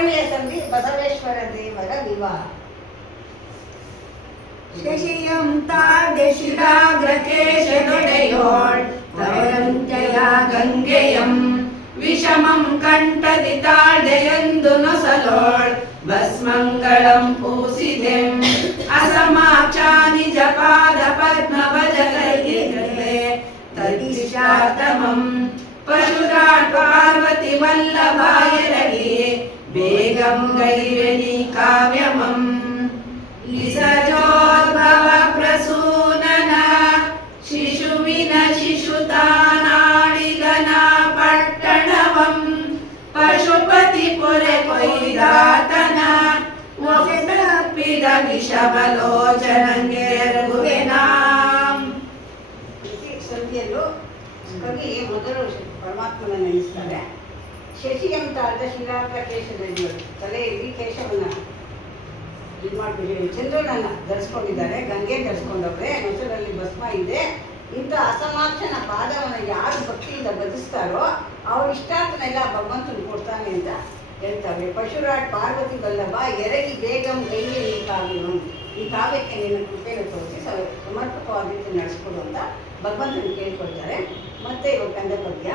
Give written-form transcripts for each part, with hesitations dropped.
ಆರನೆಯ ಸಂಧಿ ಬಸವೇಶ್ವರ ದೇವರ ವಿವಾಹ. ಶಶಿಯಂ ತಾರ್ದಶಿರಾಗ್ರಕೇಶದೊಡೆಯೋಳ್ ತವರಂತ್ಯಯ ಗಂಗೆಯಂ ವಿಷಮಂ ಕಂಠದಿ ತಾಳ್ದೆಯೊಂದು ನೊಸಲೋಳ್ ಭಸ್ಮಂಗಳಂ ಪೂಸಿದೆಂ ಅಸಮಾಕ್ಷಾ ನಿಜ ಪಾದ ಪದ್ಮವಜಗೈರ್ಗೃಹೆ ತದಿಶಾತಮಂ ಪಶುರಾಟ್ ಪಾರ್ವತಿ ವಲ್ಲಭಾಯರಗಿ ಬೇಗಂ ಗೈರನಿ ಕಾವ್ಯಮಂ ಲಿಸಜೋದ್ಭವ ಪ್ರಸೂನನ ಶಿಶುವಿನ ಶಿಶುತಾನಾಡಿಗನ ಪಟ್ಟಣವಂ ಪಶುಪತಿ ಪೊರೆ ಕೊಯ್ದಾತನ ಒಪ್ಪಿದ ವಿಷಮಲೋಚನಂಗೆರುವೆನಾಂ. ಸಂಧಿಯಲ್ಲೂ ಕವಿ ಮೊದಲು ಪರಮಾತ್ಮನ ನೆನೆಸ್ತಾರೆ. ಶಶಿಯಂ ತಾಳ್ದ ಶಿರಾಗ್ರಕೇಶದಲ್ಲಿ ತಲೆಯಲ್ಲಿ ಕೇಶವನ್ನ ಇದು ಮಾಡ್ಬಿಟ್ಟು ಚಂದ್ರನನ್ನ ಧರಿಸ್ಕೊಂಡಿದ್ದಾರೆ, ಗಂಗೆ ಧರಿಸ್ಕೊಂಡವ್ರೆ, ಮೊಸರಲ್ಲಿ ಭಸ್ಮ ಇದೆ. ಇಂಥ ಅಸಮಾಕ್ಷನ ಪಾದವನ್ನು ಯಾರು ಭಕ್ತಿಯಿಂದ ಬದಿಸ್ತಾರೋ ಅವ್ರ ಇಷ್ಟಾರ್ಥನೆಲ್ಲ ಭಗವಂತನು ಕೊಡ್ತಾನೆ ಅಂತ ಹೇಳ್ತಾರೆ. ಪಶುರಾಟ್ ಪಾರ್ವತಿ ವಲ್ಲಭ ಎರಗಿ ಬೇಗಂ ಗೈಗೆ ಈ ಕಾವ್ಯಂ, ಈ ಕಾವ್ಯಕ್ಕೆ ನಿನ್ನ ಕೃಪೆಯನ್ನು ತೋರಿಸಿ ಸಮರ್ಪಕವಾದ ರೀತಿ ನಡೆಸ್ಕೊಡು ಅಂತ ಭಗವಂತನ ಕೇಳ್ಕೊಳ್ತಾರೆ. ಮತ್ತೆ ಇವಾಗ ಕಂದ ಪದ್ಯ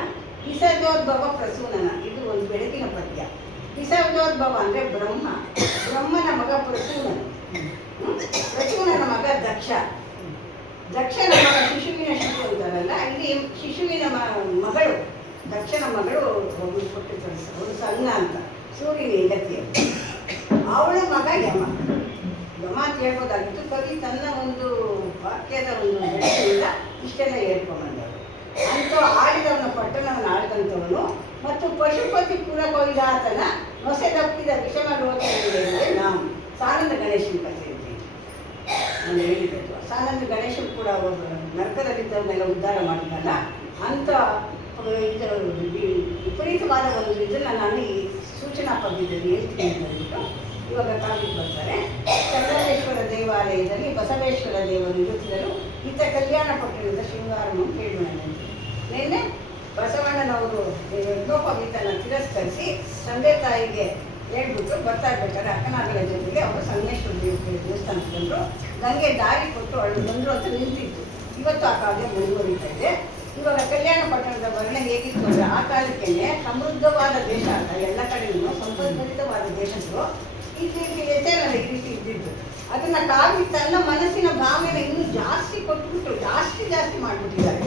ವಿಸರ್ಜೋದ್ಭವ ಪ್ರಸೂನನ, ಇದು ಒಂದು ಬೆಳಗಿನ ಪದ್ಯ. ವಿಸರ್ಜೋದ್ಭವ ಅಂದರೆ ಬ್ರಹ್ಮನ ಮಗ ಪ್ರಸೂನನು, ಪ್ರಸೂನನ ಮಗ ದಕ್ಷ, ದಕ್ಷನ ಮಗ ಶಿಶುವಿನ ಶಿಶು ಅಂತಾರಲ್ಲ, ಇಲ್ಲಿ ಶಿಶುವಿನ ಮಗಳು ದಕ್ಷನ ಮಗಳು ಒಬ್ಬಳು ಕೊಟ್ಟಿರ್ತಾರೆ, ಅವಳು ಸಣ್ಣ ಅಂತ, ಸೂರ್ಯನ ಹೆಂಡತಿ. ಅವಳ ಮಗ ಯಮ ಅಂತ ಹೇಳ್ಬೋದಾಗಿತ್ತು. ಕವಿ ತನ್ನ ಒಂದು ವಾಕ್ಯದ ಒಂದು ಬೆಳೆಯಿಂದ ಇಷ್ಟೆಲ್ಲ ಹೇಳ್ಕೊಂಡ್ಬಂದವರು. ಅಂತೂ ಆಡಿದವನ ಪಟ್ಟಣವನ್ನು ಆಳಿದಂಥವನು ಮತ್ತು ಪಶುಪತಿ ಪುರ ಕೊಯ್ದಾತನ ನೊಸೆ ತಪ್ಪಿದ ವಿಷಮ ಲೋಚನೆ ನಾವು ಸಾನಂದ ಗಣೇಶನ ಕಥೆ ಇದ್ದೀವಿ. ನಾನು ಹೇಳಿದ್ದು ಸಾನಂದ ಗಣೇಶನ್ ಕೂಡ ಒಬ್ಬ ನರಕದಲ್ಲಿದ್ದವನ್ನೆಲ್ಲ ಉದ್ಧಾರ ಮಾಡಿದಲ್ಲ, ಅಂಥ ವಿಪರೀತವಾದ ಒಂದು ಇದನ್ನು ನಾನು ಈ ಸೂಚನಾ ಪದ್ಯದಲ್ಲಿ ಹೇಳ್ತೀನಿ ಅಂತ ಹೇಳ್ಬಿಟ್ಟು ಇವಾಗ ಕಾವ್ಯಕ್ಕೆ ಬರ್ತಾರೆ. ಚಂದ್ರೇಶ್ವರ ದೇವಾಲಯದಲ್ಲಿ ಬಸವೇಶ್ವರ ದೇವರು ಇರುತ್ತಿದ್ದರು. ಈತ ಕಲ್ಯಾಣ ಪಟ್ಟಣದ ಶೃಂಗಾರವನ್ನು ಕೇಳೋಣ. ನಿನ್ನೆ ಬಸವಣ್ಣನವರು ಯಜ್ಞೋಪವೀತನ ತಿರಸ್ಕರಿಸಿ ತಂದೆ ತಾಯಿಗೆ ಹೇಳ್ಬಿಟ್ಟು ಬರ್ತಾ ಇರ್ಬೇಕಾದ್ರೆ ಅಕ್ಕನಾಗರ ಜೊತೆಗೆ ಅವರು ಸಂಗಮೇಶ್ವರ ದೇವಸ್ಥಾನಕ್ಕೆ ಬಂದರು. ಗಂಗೆ ದಾರಿ ಕೊಟ್ಟು ಅವಳು ಬಂದರು ಅಂತ ನಿಂತಿತ್ತು. ಇವತ್ತು ಆ ಕಾವ್ಯ ಮುಂದುವರಿತಾ ಇದೆ. ಇವಾಗ ಕಲ್ಯಾಣ ಪಟ್ಟಣದ ವರ್ಣನೆ ಹೇಗಿತ್ತು ಅಂದರೆ, ಆ ಕಾಲಕ್ಕೆ ಸಮೃದ್ಧವಾದ ದೇಶ ಅಂತ ಎಲ್ಲ ಕಡೆಯೂ ಸಂಪದ್ಭರಿತವಾದ ದೇಶದ್ದು ಈ ರೀತಿ ಹೆಸರಲ್ಲಿ ಈ ರೀತಿ ಇದ್ದಿದ್ದು. ಅದನ್ನು ಕಾವ್ಯ ತನ್ನ ಮನಸ್ಸಿನ ಭಾವನೆ ಇನ್ನೂ ಜಾಸ್ತಿ ಕೊಟ್ಬಿಟ್ಟು ಜಾಸ್ತಿ ಮಾಡಿಬಿಟ್ಟಿದ್ದಾರೆ.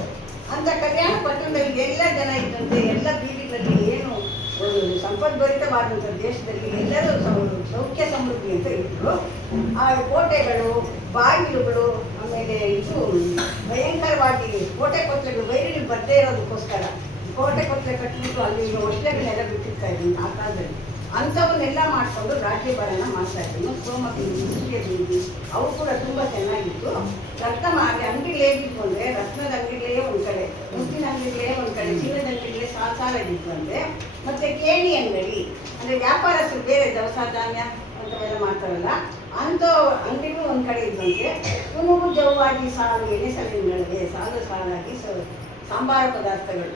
ಅಂತ ಕಲ್ಯಾಣ ಪಟ್ಟಣದಲ್ಲಿ ಎಲ್ಲ ಜನ ಇದ್ದಂತೆ ಎಲ್ಲ ಬೀದಿಗಳಲ್ಲಿ ಏನು ಸಂಪದ್ಭರಿತವಾದಂಥ ದೇಶದಲ್ಲಿ ಎಲ್ಲರೂ ಸೌಖ್ಯ ಸಮೃದ್ಧಿ ಅಂತ ಇದ್ರು. ಆ ಕೋಟೆಗಳು, ಬಾಗಿಲುಗಳು, ಆಮೇಲೆ ಇದು ಭಯಂಕರವಾಗಿ ಕೋಟೆ ಕೊತ್ತಲೆಗಳು ವೈರಿಗಳು ಬರದೇ ಇರೋದಕ್ಕೋಸ್ಕರ ಕೋಟೆ ಕೊತ್ತಲೆ ಕಟ್ಟಿಬಿಟ್ಟು ಅಲ್ಲಿ ಹೊಸ್ಲೆಗಳನ್ನೆಲ್ಲ ಬಿಟ್ಟಿರ್ತಾ ಇದ್ರು ಆ ಕಾಲದಲ್ಲಿ. ಅಂಥವನ್ನೆಲ್ಲ ಮಾಡಿಕೊಂಡು ರಾಜ್ಯಭಾರನ ಮಾಡ್ತಾ ಇದ್ರು. ಸೋಮಗಿರಿ, ಮುಖ್ಯಗಿರಿ ಅವು ಕೂಡ ತುಂಬ ಚೆನ್ನಾಗಿತ್ತು. ರತ್ನ ಅಂಗಡಿಗಳು ಹೇಗಿತ್ತು ಅಂದರೆ, ರತ್ನದ ಅಂಗಡಿಗಳೇ ಒಂದು ಕಡೆ, ಮುತ್ತಿನ ಅಂಗಡಿಗಳೇ ಒಂದು ಕಡೆ, ಚಿನ್ನದ ಅಂಗಡಿಗಳೇ ಸಾಲಾಗಿತ್ತು ಅಂದರೆ, ಮತ್ತು ಕೇಣಿ ಅಂಗಡಿ ಅಂದರೆ ವ್ಯಾಪಾರಸ್ಥರು ಬೇರೆ ದವಸ ಧಾನ್ಯ ಅಂಥವೆಲ್ಲ ಮಾಡ್ತಾರಲ್ಲ ಅಂಥ ಅಂಗಡಿಗಳು ಒಂದು ಕಡೆ ಇದ್ದಂತೆ. ಪುನಃ ಜವ್ವಾಗಿ ಸಾಲು ಎಣ್ಣೆ ಸಲಿನಗಳಿಗೆ ಸಾಲಾಗಿ ಸಾಂಬಾರ ಪದಾರ್ಥಗಳು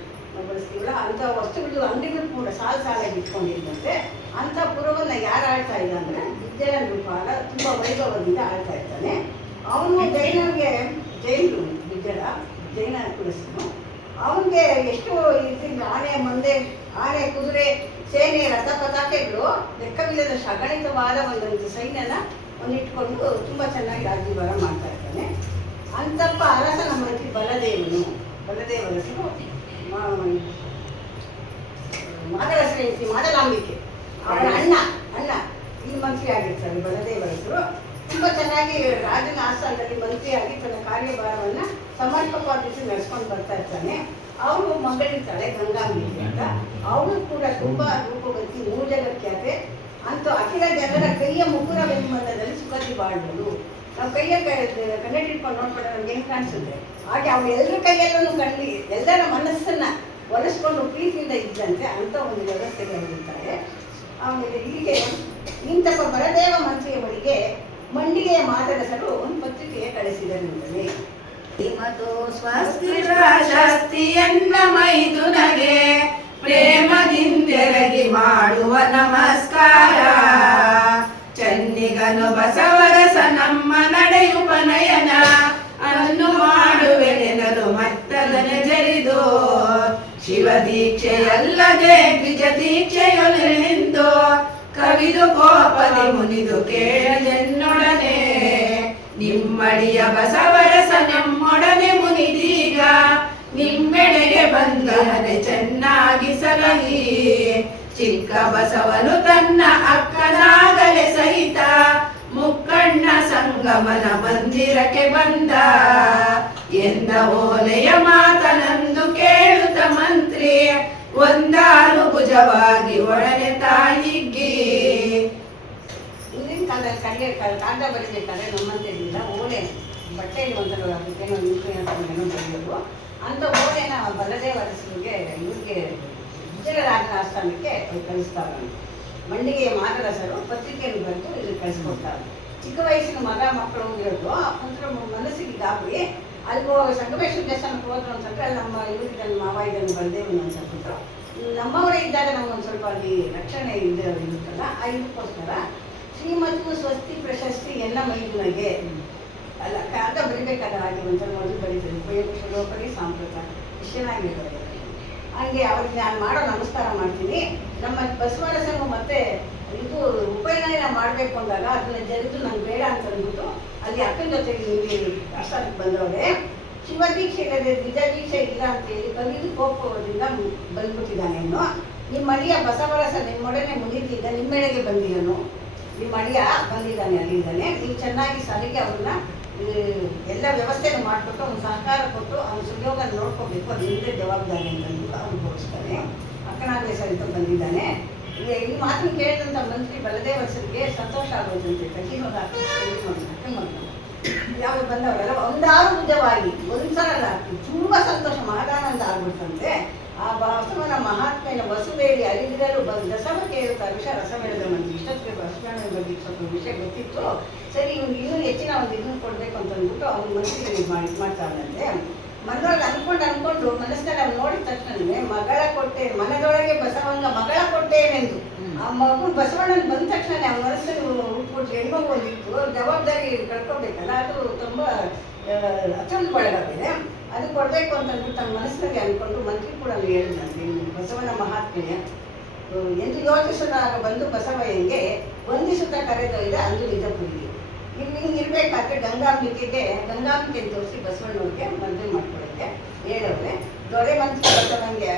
ಬಳಸ್ತೀವಲ್ಲ ಅಂಥ ವಸ್ತುಗಳು ಅಂಗಡಿಗಳು ಕೂಡ ಸಾಲಾಗಿ ಇಟ್ಕೊಂಡಿದ್ದಂತೆ. ಅಂಥ ಪುರವನ್ನು ಯಾರು ಆಳ್ತಾ ಇಲ್ಲ ಅಂದರೆ ವಿದ್ಯಾರಣ್ಯ ರೂಪಾಲ ತುಂಬ ವೈಭವದಿಂದ ಆಳ್ತಾ ಇರ್ತಾನೆ. ಅವನು ಜೈನರಿಗೆ ಜೈನರು ಜೈನ ಕುಲಸ್ಥನು. ಅವನಿಗೆ ಎಷ್ಟು ಇದರಿಂದ ಆನೆ ಕುದುರೆ ಸೇನೆ ರಥ ಪತಾಕೆಗಳು ಲೆಕ್ಕವಿಲ್ಲದ ಅಗಣಿತವಾದ ಒಂದೊಂದು ಸೈನ್ಯನ ಒಂದಿಟ್ಕೊಂಡು ತುಂಬ ಚೆನ್ನಾಗಿ ರಾಜ್ಯಭಾರ ಮಾಡ್ತಾ ಇರ್ತಾನೆ. ಅಂತಪ್ಪ ಅರಸನ ಮಂತ್ರಿ ಬಲದೇವರಸರು ಮಾದರಸರ ಹೆಂಡತಿ ಮಾದಲಾಂಬಿಕೆ ಅವರ ಅಣ್ಣ ಇಲ್ಲಿ ಮಂತ್ರಿ ಆಗಿರ್ತಾರೆ ಬಲದೇವರಸರು. ತುಂಬ ಚೆನ್ನಾಗಿ ರಾಜನ ಆಸ್ಥಾನದಲ್ಲಿ ಮಂತ್ರಿಯಾಗಿ ತನ್ನ ಕಾರ್ಯಭಾರವನ್ನು ಸಮರ್ಪಕವಾಗಿ ನಡೆಸ್ಕೊಂಡು ಬರ್ತಾ ಇರ್ತಾನೆ. ಅವಳು ಮಗಳಿರ್ತಾಳೆ ಗಂಗಾಂಬಿಕೆ ಅಂತ. ಅವಳು ಕೂಡ ತುಂಬ ರೂಪವತಿ, ಮೂಜಗಖ್ಯಾತೆ. ಅಂತೂ ಅಖಿಲ ಜನರ ಕೈಯ ಮುಕುರವೆಂಬಂಧದಲ್ಲಿ ಸುಖದಿ ಬಾಳ್ಬೋದು. ನಾವು ಕೈಯ ಕಣ್ಣಿಟ್ಕೊಂಡು ನೋಡ್ಕೊಂಡ್ರೆ ನಮ್ಗೆ ಹೆಂಗೆ ಕಾಣಿಸುತ್ತೆ ಹಾಗೆ ಅವಳು ಎಲ್ಲರ ಕೈಯಲ್ಲೂ ಎಲ್ಲರ ಮನಸ್ಸನ್ನು ಒಲಿಸ್ಕೊಂಡು ಪ್ರೀತಿಯಿಂದ ಇದ್ದಂತೆ ಅಂಥ ಒಂದು ವ್ಯವಸ್ಥೆಗೆ ಆಗಿರ್ತಾರೆ. ಆಮೇಲೆ ಇಲ್ಲಿಗೆ ಇಂತಹ ಬಲದೇವ ಮಂತ್ರಿಯವರಿಗೆ ಮಂಡಿಗೆಯ ಮಾದರಸರು ಒಂದು ಪತ್ರಿಕೆಗೆ ಕಳಿಸಿದರಂತೆ. ಮತ್ತು ಸ್ವಸ್ತಿರ ಶಕ್ತಿಯನ್ನ ಮೈದುನಗೆ ಪ್ರೇಮದಿಂದೆರಗಿ ಮಾಡುವ ಮಾಡುವ ನಮಸ್ಕಾರ. ಚನ್ನಿಗನು ಬಸವರಸ ನಮ್ಮ ನಡೆಯುಪನಯನ ಅನ್ನು ಮಾಡುವೆನೆನರು ಮತ್ತದನೆ ಜರಿದು. ಶಿವ ದೀಕ್ಷೆಯಲ್ಲದೆ ದ್ವಿಜ ದೀಕ್ಷೆಯೊಲೆಂದು ಕವಿದು ಕೋಪದಿ ಮುನಿದು ಕೇಳದೆನ್ನೊಡನೆ. ನಿಮ್ಮಡಿಯ ಬಸವರಸ ನಮ್ಮೊಡನೆ ಮುನಿದೀಗ ನಿಮ್ಮೆಡೆಗೆ ಬಂದಹನೆ ಚೆನ್ನಾಗಿ ಸಲಹಿ. ಚಿಕ್ಕ ಬಸವನು ತನ್ನ ಅಕ್ಕನಾಗಲೆ ಸಹಿತ ಮುಕ್ಕಣ್ಣ ಸಂಗಮನ ಮಂದಿರಕ್ಕೆ ಬಂದ. ಎಂದ ಓಲೆಯ ಮಾತನಂದು ಕೇಳುತ್ತ ಮಂತ್ರಿ ಒಂದಾರು ಭುಜವಾಗಿ ಒಡನೆ ತಾಯಿಗ್ಗಿ. ಹಿಂದಿನ ಕಾಲದಲ್ಲಿ ಕಾಗದ ಬರೀಬೇಕಾದ್ರೆ ನಮ್ಮಂತಿರಲಿಲ್ಲ, ಓಲೆ ಬಟ್ಟೆಯಲ್ಲಿ ಒಂಥರ ಅದಕ್ಕೇನೋ ಏನೋ ಬರೆಯೋದು. ಅಂತ ಓಲೆನ ಬಲದೇವ ಅರಸರಿಗೆ ಇವ್ರಿಗೆ ವಿಜಯರಾಜನ ಆಸ್ಥಾನಕ್ಕೆ ಕಳಿಸ್ತಾರೆ. ಮಂಡಿಗೆಯ ಮಾನರಸರು ಪತ್ರಿಕೆಯನ್ನು ಬರೆದು ಇಲ್ಲಿ ಕಳಿಸ್ಕೊಡ್ತಾರೆ. ಚಿಕ್ಕ ವಯಸ್ಸಿನ ಮಕ್ಕಳು ಇರೋದು ಒಂಥರ ಮನಸ್ಸಿಗೆ ಗಾಬರಿ. ಅಲ್ಲಿ ಸಂಗಮೇಶ್ವರ ದೇವಸ್ಥಾನಕ್ಕೆ ಹೋದ್ರು ಅಂತಂದ್ರೆ ಅಲ್ಲಿ ನಮ್ಮ ಇವ್ರಿಗೆ ನನ್ನ ಮಾವ ಇದನ್ನು ಬಲದೇವನ ಅನ್ಸಬಿಟ್ರು. ನಮ್ಮವರೇ ಇದ್ದಾಗ ನಮ್ಗೊಂದು ಸ್ವಲ್ಪ ಅಲ್ಲಿ ರಕ್ಷಣೆ ಇರುತ್ತಲ್ಲ, ಇದಕ್ಕೋಸ್ಕರ ಶ್ರೀಮಂತವು ಸ್ವಸ್ತಿ ಪ್ರಶಸ್ತಿ ಎಲ್ಲ ಮೈದುನಗೆ ಅಲ್ಲ ಕಾಗದ ಬರಿಬೇಕಾದ್ರೆ ಹಾಗೆ ಒಂಥರ ಮೊದಲು ಬರೀತಾರೆ. ಉಪಯೋಗಿಸಲೋಪರಿ ಸಾಂಪ್ರತ ಎಷ್ಟು ಚೆನ್ನಾಗಿರ್ತದೆ. ಹಂಗೆ ಅವ್ರಿಗೆ ನಾನು ಮಾಡೋ ನಮಸ್ಕಾರ ಮಾಡ್ತೀನಿ. ನಮ್ಮ ಬಸವರಸನು ಮತ್ತೆ ಇದು ಉಪನಯನ ಮಾಡಬೇಕು ಅಂದಾಗ ಅದನ್ನ ಜರಿದು ನಂಗೆ ಬೇಡ ಅಂತ ಅಂದ್ಬಿಟ್ಟು ಅಲ್ಲಿ ಅಕ್ಕನ ಜೊತೆಗೆ ಇಲ್ಲಿ ಆಸ್ಥಾನಕ್ಕೆ ಬಂದವರೇ. ಶಿವ ದೀಕ್ಷೆ ಇಲ್ಲದೆ ದ್ವಿಜ ದೀಕ್ಷೆ ಇಲ್ಲ ಅಂತ ಹೇಳಿ ಕವಿದು ಕೋಪದಿಂದ ಬಂದ್ಬಿಟ್ಟಿದ್ದಾನೆ. ನಿಮ್ಮ ಅಳಿಯ ಬಸವರಸ ನಿಮ್ಮೊಡನೆ ಮುನಿದೀಗ ನಿಮ್ಮೆಡೆಗೆ ಬಂದಿರನು. ನಿಮ್ಮ ಅಳಿಯ ಬಂದಿದ್ದಾನೆ, ಅಲ್ಲಿದ್ದಾನೆ. ನೀವು ಚೆನ್ನಾಗಿ ಸರಿಗೆ ಅವ್ರನ್ನ ಎಲ್ಲ ವ್ಯವಸ್ಥೆನೂ ಮಾಡಿಬಿಟ್ಟು ಅವ್ನು ಸಹಕಾರ ಕೊಟ್ಟು ಅವ್ನ ಸುಯೋಗ ನೋಡ್ಕೋಬೇಕು, ಅದು ನಿಮ್ಮದೇ ಜವಾಬ್ದಾರಿ ಅಂತಂದ್ಬಿಟ್ಟು ಅವ್ನು ಘೋಷಿಸ್ತಾನೆ. ಅಕ್ಕನಾಗಲೇ ಸಹಿತ ಬಂದಿದ್ದಾನೆ. ಈ ಮಾತನ್ನು ಕೇಳಿದಂಥ ಮಂತ್ರಿ ಬಲದೇವಸರಿಗೆ ಸಂತೋಷ ಆಗೋದಂತೆ. ತಗಿ ಹೋದ ಯಾವ ಬಂದವರೆಲ್ಲ ಒಂದಾರು ಭುಜವಾಗಿ ಒಂದ್ಸಲ ತುಂಬ ಸಂತೋಷ ಮಹದಾನಂದ ಆಗ್ಬಿಡ್ತಂತೆ. ಆ ಬಸವನ ಮಹಾತ್ಮೆಯ ವಸುದೇವಿ ಅರಿದಿರಲು ದಸವ ಕೇಳುತ್ತಾ ವಿಷಯ ರಸಮೇಳದ ಮಂತ್ರಿ ಇಷ್ಟೊತ್ತಿಗೆ ಬಸವಣ್ಣನ ಬಗ್ಗೆ ಸ್ವಲ್ಪ ವಿಷಯ ಗೊತ್ತಿತ್ತು. ಸರಿ ಇವ್ನು ಇನ್ನೂ ಹೆಚ್ಚಿನ ಒಂದು ಇದನ್ನು ಕೊಡಬೇಕು ಅಂತ ಅಂದ್ಬಿಟ್ಟು ಅವ್ನು ಮಂತ್ರಿಗೆ ಮಾಡ್ತಾವಂತೆ. ಮನದೊಳಗೆ ಅನ್ಕೊಂಡು ಮನಸ್ಸಿನಲ್ಲಿ ಅವ್ನು ನೋಡಿದ ತಕ್ಷಣವೇ ಮಗಳ ಕೊಟ್ಟೆ ಮನದೊಳಗೆ ಬಸವಂಗ ಮಗಳ ಕೊಟ್ಟೇನೆಂದು ಆ ಮಗು ಬಸವಣ್ಣನ ಬಂದ ತಕ್ಷಣ ಅವ್ನ ಮನಸ್ಸಲ್ಲಿ ಹುಟ್ಬಿಟ್ಟು ಹೆಣ್ಮಗು ಒಂದಿತ್ತು, ಜವಾಬ್ದಾರಿ ಕಳ್ಕೊಬೇಕಲ್ಲ, ಅದು ತುಂಬ ಅತ್ಯಂತ ಬಳಗಾಗಿದೆ. ಅದು ಕೊಡಬೇಕು ಅಂತ ಅಂದ್ಬಿಟ್ಟು ತನ್ನ ಮನಸ್ಸಿನಲ್ಲಿ ಅಂದ್ಕೊಂಡು ಮಂತ್ರಿ ಕೂಡ ಹೇಳಿದಂತೆ ಬಸವನ ಮಹಾತ್ಮೆಯ ಎಂದು ಯೋಚಿಸಿದಾಗ ಬಂದು ಬಸವಯ್ಯಂಗೆ ವಂದಿಸುತ್ತಾ ಕರೆದೊಯ್ದ ಅಂದು ನಿಜಪುರಿಗೆ. ಇಲ್ಲಿ ಹಿಂಗಿರ್ಬೇಕಾದ್ರೆ ಗಂಗಾಂಬಿಕೆ ತೋರಿಸಿ ಬಸವಣ್ಣವ್ರಿಗೆ ಮದುವೆ ಮಾಡ್ಕೊಳಕ್ಕೆ ಹೇಳವ್ರೆ. ದೊರೆ ಮಂತ್ರಿ ಬಸವನಿಗೆ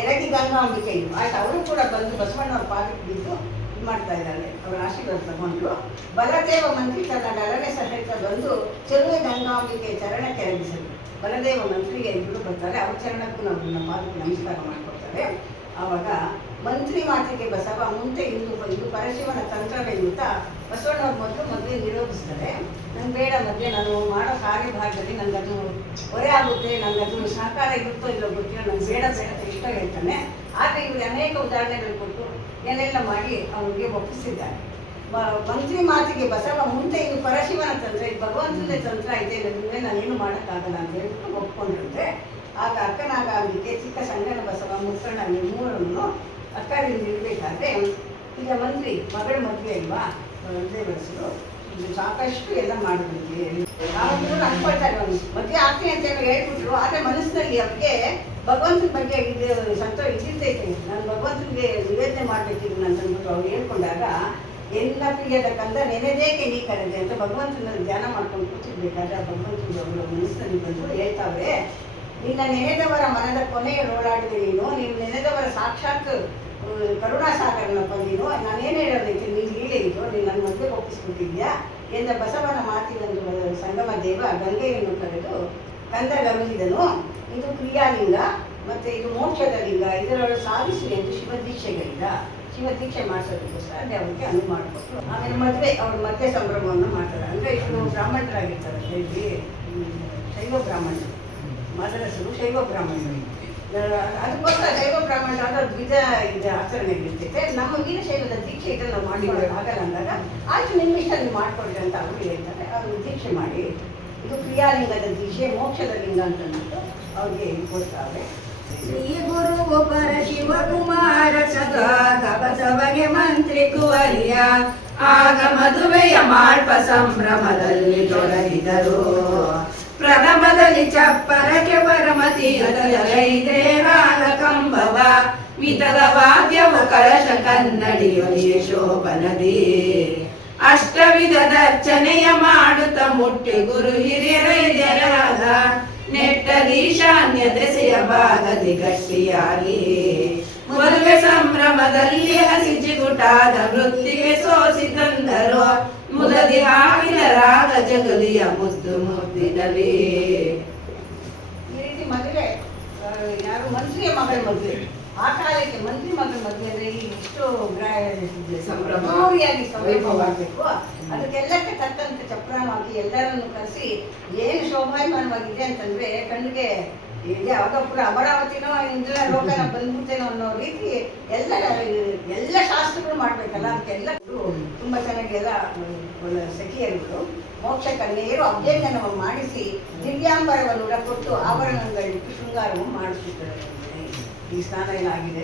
ಎರಗಿ ಗಂಗಾಂಬಿಕೆ ಇವು ಆಯ್ತು. ಅವರು ಕೂಡ ಬಂದು ಬಸವಣ್ಣವ್ರ ಪಾದಕ್ಕೆ ಬಿದ್ದು ಇದು ಮಾಡ್ತಾ ಇದ್ದಾರೆ. ಅವರ ಆಶೀರ್ವಾದ ತಗೊಂಡ್ರು. ಬಲದೇವ ಮಂತ್ರಿ ತನ್ನ ನಲನೆ ಸಹಿತ ಬಂದು ಚೆಲುವೆ ಗಂಗಾಂಬಿಕೆ ಚರಣ ಕೆರಗಿಸಲು ಬಲದೇವ ಮಂತ್ರಿಗೆ ಇಬ್ಬರು ಬರ್ತಾರೆ. ಅವ್ರ ಚರಣಕ್ಕೂ ನಾವು ನಮ್ಮ ಪಾದಕ್ಕೆ ನಮಸ್ಕಾರ ಮಾಡ್ಕೊಡ್ತಾರೆ. ಆವಾಗ ಮಂತ್ರಿ ಮಾತಿಗೆ ಬಸವ ಮುಂದೆ ಇದು ಪರಶಿವನ ತಂತ್ರವೆನ್ನುತ್ತಾ ಬಸವಣ್ಣವ್ರ ಮೊದಲು ಮದುವೆ ನಿರೋಧಿಸ್ತಾರೆ. ನಂಗೆ ಬೇಡ ಮದುವೆ, ನಾನು ಮಾಡೋ ಕಾರ್ಯಭಾಗದಲ್ಲಿ ನನಗದು ಹೊರೆ ಆಗುತ್ತೆ, ನನಗದು ಸಹಕಾರ ಇರುತ್ತೋ ಇಲ್ಲೋ ಗೊತ್ತಿಲ್ಲ, ನಂಗೆ ಬೇಡ ಇಷ್ಟ ಹೇಳ್ತಾನೆ. ಆದರೆ ಇವರು ಅನೇಕ ಉದಾಹರಣೆಗಳು ಕೊಟ್ಟು ಏನೆಲ್ಲ ಮಾಡಿ ಅವನಿಗೆ ಒಪ್ಪಿಸಿದ್ದಾರೆ. ಮಂತ್ರಿ ಮಾತಿಗೆ ಬಸವ ಮುಂದೆ ಇದು ಪರಶಿವನ ತಂತ್ರ, ಇದು ಭಗವಂತನೇ ತಂತ್ರ ಇದೆ, ನನಗೆ ನಾನೇನು ಮಾಡೋಕ್ಕಾಗಲ್ಲ ಅಂತ ಹೇಳ್ಬಿಟ್ಟು ಒಪ್ಕೊಂಡಿರುತ್ತೆ. ಆಗ ಅಕ್ಕನಾಗಂಬಿಕೆ ಚಿಕ್ಕ ಸಂಗನ ಬಸವ ಮುಕ್ಕಣ್ಣ ಮೂರನ್ನು ಅಕ್ಕರಿಂದ ಇರಬೇಕಾದ್ರೆ ಈಗ ಮಂತ್ರಿ ಮಗಳ ಮದುವೆ ಅಲ್ವಾ ಮದುವೆ ಬೆಳೆಸಲು ಸಾಕಷ್ಟು ಎಲ್ಲ ಮಾಡಿಬಿಡ್ತೀವಿ. ಅವರು ಅನ್ಕೊಳ್ತಾರೆ ಮದುವೆ ಆಗ್ತೀನಿ ಅಂತ ಹೇಳ್ಬಿಟ್ರು. ಆದರೆ ಮನಸ್ಸಿನಲ್ಲಿ ಅವ್ರಿಗೆ ಭಗವಂತನ ಬಗ್ಗೆ ಇದು ಇದ್ದಿರ್ತೈತೆ, ನಾನು ಭಗವಂತನಿಗೆ ನಿವೇದನೆ ಮಾಡಬೇಕಿದ್ದು ಅಂತ ಅಂದ್ಬಿಟ್ಟು ಅವ್ರು ಹೇಳ್ಕೊಂಡಾಗ ಎಲ್ಲ ಪ್ರಿಯದ ಕಂದ ನೆನೆದೇಕೆ ನೀ ಕರೆದೆ ಅಂತ ಭಗವಂತನಲ್ಲಿ ಧ್ಯಾನ ಮಾಡ್ಕೊಂಡು ಕೂತಿರ್ಬೇಕಾದ್ರೆ ಆ ಭಗವಂತನ ಅವರ ಮನಸ್ಸಿನಲ್ಲಿ ಬಂದು ಹೇಳ್ತಾವ್ರೆ, ನಿನ್ನ ನೆನೆದವರ ಮನದ ಕೊನೆಯ ಓಡಾಡಿದೆ ನೀನು ನೆನೆದವರ ಸಾಕ್ಷಾತ್ ಕರುಣಾಸಾಗರನಪ್ಪ ನೀನು. ನಾನೇನು ಹೇಳೋದೈತೆ ನೀನು ಲೀಲೆ ಇದು, ನೀನು ನನ್ನ ಮದುವೆಗೆ ಒಪ್ಪಿಸ್ಬಿಟ್ಟಿದ್ಯಾ ಎಂದ ಬಸವನ ಮಾತಿನಂದು ಸಂಗಮ ದೇವ ಗಂಗೆಯನ್ನು ಕರೆದು ಕಂದ ಗಮನಿಸಿದನು. ಇದು ಕ್ರಿಯಾಲಿಂಗ ಮತ್ತು ಇದು ಮೋಕ್ಷದ ಲಿಂಗ, ಇದರೊಳಗೆ ಸಾಧಿಸು ಎಂದು ಶಿವದೀಕ್ಷೆಗಳಿಂದ ಶಿವದೀಕ್ಷೆ ಮಾಡಿಸೋದಕ್ಕೋಸ್ಕರ ಅವ್ರಿಗೆ ಅನುವು ಮಾಡಿಕೊಟ್ರು. ಆಮೇಲೆ ಅವ್ರ ಮದುವೆ ಸಂಭ್ರಮವನ್ನು ಮಾಡ್ತಾರೆ. ಅಂದರೆ ಇವರು ಬ್ರಾಹ್ಮಣರಾಗಿರ್ತಾರೆ, ಇಲ್ಲಿ ಶೈವ ಬ್ರಾಹ್ಮಣರು, ಮದರಸರು ಶೈವ ಬ್ರಾಹ್ಮಣರು. ಅದಕ್ಕೋಸ್ಕರ ಶೈವ ಬ್ರಾಹ್ಮಣ ಅಂದ್ರೆ ದ್ವಿಜ ಇದು ಆಚರಣೆಗಳಿರ್ತೈತೆ. ನಮ್ಮ ವೀರಶೈವದ ದೀಕ್ಷೆ ಇದನ್ನು ನಾವು ಮಾಡಿಕೊಳ್ಳೋಕೆ ಆಗಲ್ಲ ಅಂದಾಗ ಆಯ್ತು ನಿಮ್ಮ ಇಷ್ಟ ನೀವು ಮಾಡ್ಕೊಳ್ರಿ ಅಂತ ಅವರು ಹೇಳ್ತಾರೆ. ಅವರು ದೀಕ್ಷೆ ಮಾಡಿ ಇದು ಕ್ರಿಯಾಲಿಂಗದ ದೀಕ್ಷೆ, ಮೋಕ್ಷದ ಲಿಂಗ ಅಂತಂದ್ಬಿಟ್ಟು ಅವ್ರಿಗೆ ಕೊಡ್ತಾರೆ. ಶ್ರೀ ಗುರು ಪರ ಶಿವಕುಮಾರ ಸದಾ ತಂಗಿ ಕುವರಿಯ ಆಗ ಮದುವೆಯ ಮಾಡ್ಪ ಸಂಭ್ರಮದಲ್ಲಿ ತೊಡಗಿದರು. ಪ್ರಥಮದಲ್ಲಿ ಚಪ್ಪರಕ್ಕೆ ಪರಮತಿಯದೈದೇ ರಾಗ ಕಂಬವ ಮಿತದ ವಾದ್ಯವು ಕಳಶ ಕನ್ನಡಿಯೊಳಿಯ ಶೋಭನದಿ ಅಷ್ಟವಿಧದ ಅರ್ಚನೆಯ ಮಾಡುತ್ತ ಮುಟ್ಟಿ ಗುರು ಹಿರಿಯರಾಗ ನೆಟ್ಟದೀಶಾನ್ಯ ದೆಸೆಯ ಭಾಗದಿ ಗಟ್ಟಿಯಾಗಿ ಮದುವೆ ಸಂಭ್ರಮದಲ್ಲಿ ಹಸಿಜಿಗುಟಾದ ವೃತ್ತಿಗೆ ಸೋಸಿ ತಂದರು. ಮುದದಿ ಹಾವಿನ ರಾಗ ಜಗಲಿಯ ಮುದ್ದು ಮುದ್ದಿನಲ್ಲಿ ಈ ರೀತಿ ಮದುವೆ ಯಾರು ಮಂತ್ರಿಯ ಮಗಳ ಮದುವೆ ಆ ಕಾಲಕ್ಕೆ ಮಂತ್ರಿ ಮಗಳ ಮದುವೆ ಅಂದ್ರೆ ಇಷ್ಟು ಸಂಭ್ರಮವಾಗಿ ವೈಭವವಾಗಬೇಕು. ಅದಕ್ಕೆಲ್ಲಕ್ಕೆ ತಕ್ಕಂತೆ ಚಪ್ರಾಮಾಗಿ ಎಲ್ಲರನ್ನು ಕರೆಸಿ ಏನು ಶೋಭಾಯಮಾನವಾಗಿದೆ ಅಂತಂದ್ರೆ ಕಣ್ಣಿಗೆ ಯಾವ್ದೊಬ್ಬರು ಅಮರಾವತಿನೋ ಇಂದ್ರ ಲೋಕನ ಬಂದ್ಬಿಡ್ತೇನೋ ಅನ್ನೋ ರೀತಿ ಎಲ್ಲ ಶಾಸ್ತ್ರಗಳು ಮಾಡ್ಬೇಕಲ್ಲ. ಅದಕ್ಕೆಲ್ಲ ತುಂಬಾ ಚೆನ್ನಾಗಿ ಎಲ್ಲ ಸಖಿಯರುಗಳು ಮೋಕ್ಷ ಕನ್ಯೆಯರು ಅಭ್ಯಂಗನವನ್ನು ಮಾಡಿಸಿ ದಿವ್ಯಾಂಬರವನ್ನು ಕೊಟ್ಟು ಆಭರಣಗಳಿಟ್ಟು ಶೃಂಗಾರವನ್ನು ಮಾಡಿಸುತ್ತಾರೆ. ಈ ಸ್ನಾನ ಎಲ್ಲ ಆಗಿದೆ,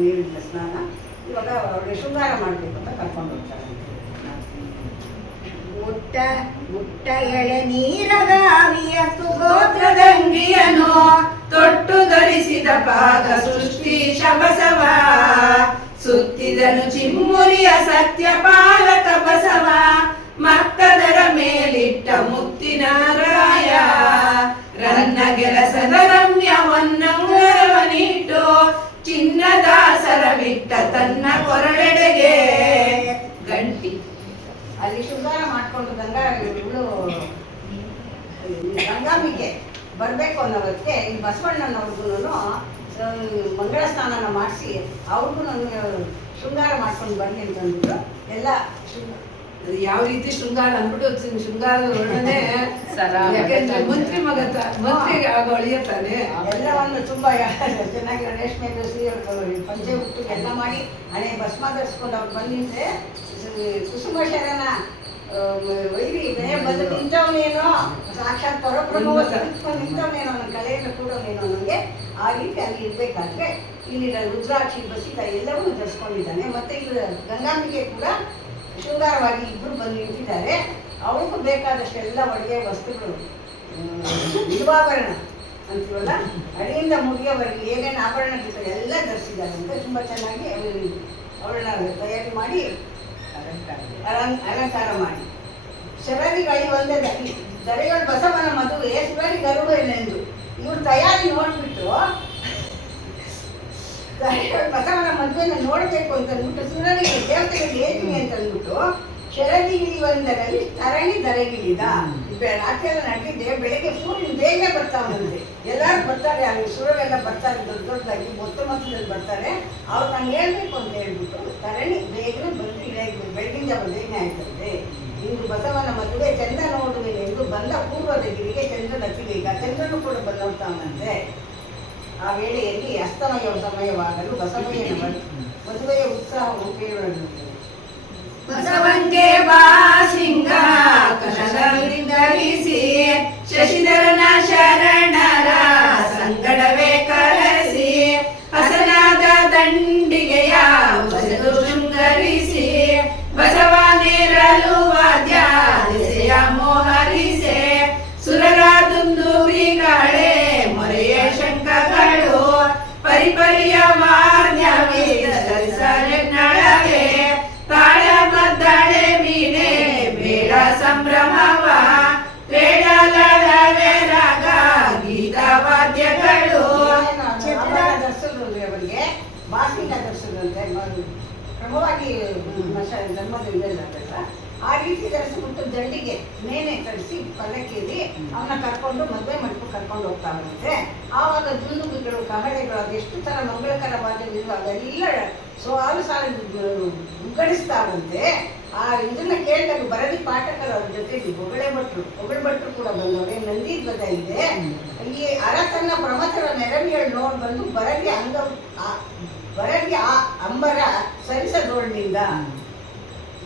ನೀರಿನ ಸ್ನಾನ, ಇವಾಗ ಅವ್ರಿಗೆ ಶೃಂಗಾರ ಮಾಡಬೇಕು ಅಂತ ಕರ್ಕೊಂಡು ಹೋಗ್ತಾರೆ. ಮುಟ್ಟ ಮುಟ್ಟ ಎಳೆ ನೀರಗಾವಿಯ ಗೋತ್ರದಂಗಿಯನು ತೊಟ್ಟು ಧರಿಸಿದ ಪಾದ ಸೃಷ್ಟಿ ಶಬಸವ ಸುತ್ತಿದನು ಚಿಮ್ಮುರಿಯ ಸತ್ಯ ಪಾಲಕ ಬಸವ ಮತ್ತದರ ಮೇಲಿಟ್ಟ ಮುತ್ತಿನ ರಾಯ ರನ್ನ ಗೆಲಸದ ರಮ್ಯವನ್ನಂಗರವನಿಟ್ಟು ಚಿನ್ನದಾಸರವಿಟ್ಟ ತನ್ನ ಕೊರಳೆಡೆಗೆ ಗಂಟಿ ಅಲ್ಲಿ ಶೃಂಗಾರ ಮಾಡ್ಕೊಂಡು ಗಂಗಾಂಬಿಕೆ ಬರಬೇಕು ಅನ್ನೋದಕ್ಕೆ ಈ ಬಸವಣ್ಣನವ್ರಿಗೂ ಮಂಗಳ ಸ್ನಾನ ಮಾಡಿಸಿ ಅವ್ರಿಗೂ ಶೃಂಗಾರ ಮಾಡ್ಕೊಂಡು ಬನ್ನಿ ಅಂತಂದ್ಬಿಟ್ಟು ಎಲ್ಲ ಯಾವ ರೀತಿ ಶೃಂಗಾರ ಅಂದ್ಬಿಟ್ಟು ಶೃಂಗಾರದ ವರ್ಣನೆ ಯಾಕೆಂದ್ರೆ ಮಂತ್ರಿ ಮಂತ್ರಿಗೆ ಆಗ ಅಳಿಯತ್ತಾನೆ. ಎಲ್ಲವನ್ನು ತುಂಬಾ ಚೆನ್ನಾಗಿ ರೇಷ್ಮೆ ಪಂಚೆ ಹುಟ್ಟು ಎಲ್ಲ ಮಾಡಿ ಹಣೆ ಭಸ್ಮ ಧರಿಸ್ಕೊಂಡು ಅವ್ರು ಬಂದಿದ್ರೆ ಕುಸುಮ ಶರಣ ವೈರಿ ಬಂದು ನಿಂತವನೇನೋ ಸಾಕ್ಷಾತ್ ಪರಬ್ರಹ್ಮ ನಿಂತವನೇನೋ ನನ್ನ ಕಲೆಯನ್ನು ಕೂಡವನೇನೋ ನನಗೆ ಆ ರೀತಿ ಅಲ್ಲಿ ಇರ್ಬೇಕಾದ್ರೆ ಇಲ್ಲಿ ರುದ್ರಾಕ್ಷಿ ಬಸಿತ ಎಲ್ಲವನ್ನೂ ಧರಿಸ್ಕೊಂಡಿದ್ದಾನೆ. ಮತ್ತೆ ಇಲ್ಲಿ ಗಂಗಾಂಬಿಕೆ ಕೂಡ ಶೃಂಗಾರವಾಗಿ ಇಬ್ಬರು ಬಂದು ನಿಂತಿದ್ದಾರೆ. ಅವಳಿಗೂ ಬೇಕಾದಷ್ಟು ಎಲ್ಲ ಒಳ್ಳೆಯ ವಸ್ತುಗಳು ದಿವಾಭರಣ ಅಂತೀವಲ್ಲ ಅಡಿಯಿಂದ ಮುಗಿಯವರೆಗೆ ಏನೇನು ಆಭರಣಗಳಿರ್ತಾರೆ ಎಲ್ಲ ಧರಿಸಿದ್ದಾರೆ ಅಂತ ತುಂಬ ಚೆನ್ನಾಗಿ ಅವಳನ್ನ ತಯಾರಿ ಮಾಡಿ ಅಲಂಕಾರ ಮಾಡಿ ಶರದಿಗಳು ಒಂದೇ ದರೆಗಳು ಬಸವನ ಮದುವೆ ಶಿವರಿ ಗರುಡನೆಂದು ಇವ್ರು ತಯಾರಿ ನೋಡ್ಬಿಟ್ಟು ಬಸವನ ಮದುವೆನ ನೋಡಬೇಕು ಅಂತ ಅಂದ್ಬಿಟ್ಟು ಸುರರಿಗೆ ದೇವತೆಗಳಿಗೆ ಹೇಳ್ತೀನಿ ಅಂತ ಅಂದ್ಬಿಟ್ಟು ಶರದಿಗಿಳಿ ಒಂದರಲ್ಲಿ ತರಣಿ ದರೆಗಿಳಿದ ರಾತ್ರಿ ಎಲ್ಲ ನಡೆದಿದ್ದೆ. ಬೆಳಗ್ಗೆ ಸೂರ್ಯನ ಬೇಗ ಬರ್ತಾವಂತೆ, ಎಲ್ಲರೂ ಬರ್ತಾರೆ, ಅಲ್ಲಿ ಸುರರೆಲ್ಲ ಬರ್ತಾರೆ, ದೊಡ್ಡ ದೊಡ್ಡದಾಗಿ ಮೊತ್ತದಲ್ಲಿ ಬರ್ತಾರೆ. ಅವ್ರು ನಾನು ಹೇಳ್ಬೇಕು ಅಂತ ಹೇಳ್ಬಿಟ್ಟು ತರಣಿ ಬೇಗನೆ ಬಂದು ಬೆಳಗಿನ ಜಾವ ಬೇಗನೆ ಆಯ್ತಂತೆ. ಇಂದು ಬಸವನ ಮದುವೆ ಚಂದ್ರ ನೋಡುವೆ ಎಂದು ಬಂದ ಪೂರ್ವದ ಗಿರಿಗೆ ಚಂದ್ರನ ಈಗ ಚಂದ್ರನು ಕೂಡ ಬಂದೋಗ್ತಾವಂತೆ. ಆ ವೇಳೆಯಲ್ಲಿ ಅಸ್ತಮಯ ಸಮಯವಾಗಲು ಬಸವಯ್ಯನ ಮದುವೆಯ ಉತ್ಸಾಹವು ಕೇಳುವುದು. ಬಸವಂಗೆ ಬಾ ಸಿಂಗ ಕಲಧರಿಸಿ ಶಶಿಧರನ ಶರಣರ ಸಂಗಡವೇ ಕರೆಸಿ ಹಸನಾದ ದಂಡಿಗೆಯ ಬಸದು ಶೃಂಗರಿಸಿ ಬಸವನೇರಲು ವಾದ್ಯ ದಿಸೆಯ ಮೋಹರಿಸೆ ಸುರರ ದುಂದುಬಿಗಳೇ ಮೊರೆಯ ಶಂಖಗಳು ಪರಿಪರಿಯ ವಾರ್ಣ್ಯವಿಸರಿಸಲೆನ್ನಳಗೆ ತಾಳ ಮದ್ದಳೆ ವೀಣೆ ಬೇಡ ಸಂಭ್ರಮವ ಬೇಡಲವೇ ರಾಗ ಗೀತ ವಾದ್ಯಗಳು ಅವರಿಗೆ ಬಾಸಿಂಗ ಧರಿಸೋದಂತೆ ಕ್ರಮವಾಗಿ ಧರ್ಮದಿಂದ ಆ ರೀತಿ ಧರಿಸ್ಬಿಟ್ಟು ದಂಡಿಗೆ ನೇನೆ ತರಿಸಿ ಪಲ್ಲಕ್ಕಿಯಲ್ಲಿ ಅವನ್ನ ಕರ್ಕೊಂಡು ಮದುವೆ ಮಂಟಪ ಕರ್ಕೊಂಡು ಹೋಗ್ತಾವಂತೆ. ಆವಾಗ ದುಂದುಬಿಗಳು ಕಹಳೆಗಳು ಅದೆಷ್ಟು ಥರ ಮಂಗಳಕರ ವಾದ್ಯಗಳು ಅವೆಲ್ಲ ಸಾಲು ಉಗ್ಗಡಿಸ್ತಾವಂತೆ. ಆ ಇದನ್ನ ಕೇಳಿದಾಗ ಬರದಿ ಪಾಠಕರು ಅವ್ರ ಜೊತೆಗೆ ಹೊಗಳ ಭಟ್ರು ಕೂಡ ಬಂದವ್ರೆ. ನಂದಿ ಧ್ವಜ ಇದೆ. ಈ ಅರತನ್ನ ಪ್ರಮಥರ ನೆರವಿಗಳು ನೋಡಿ ಬಂದು ಬರದಿ ಆ ಅಂಬರ ಸರಿಸದೋಳಿನಿಂದ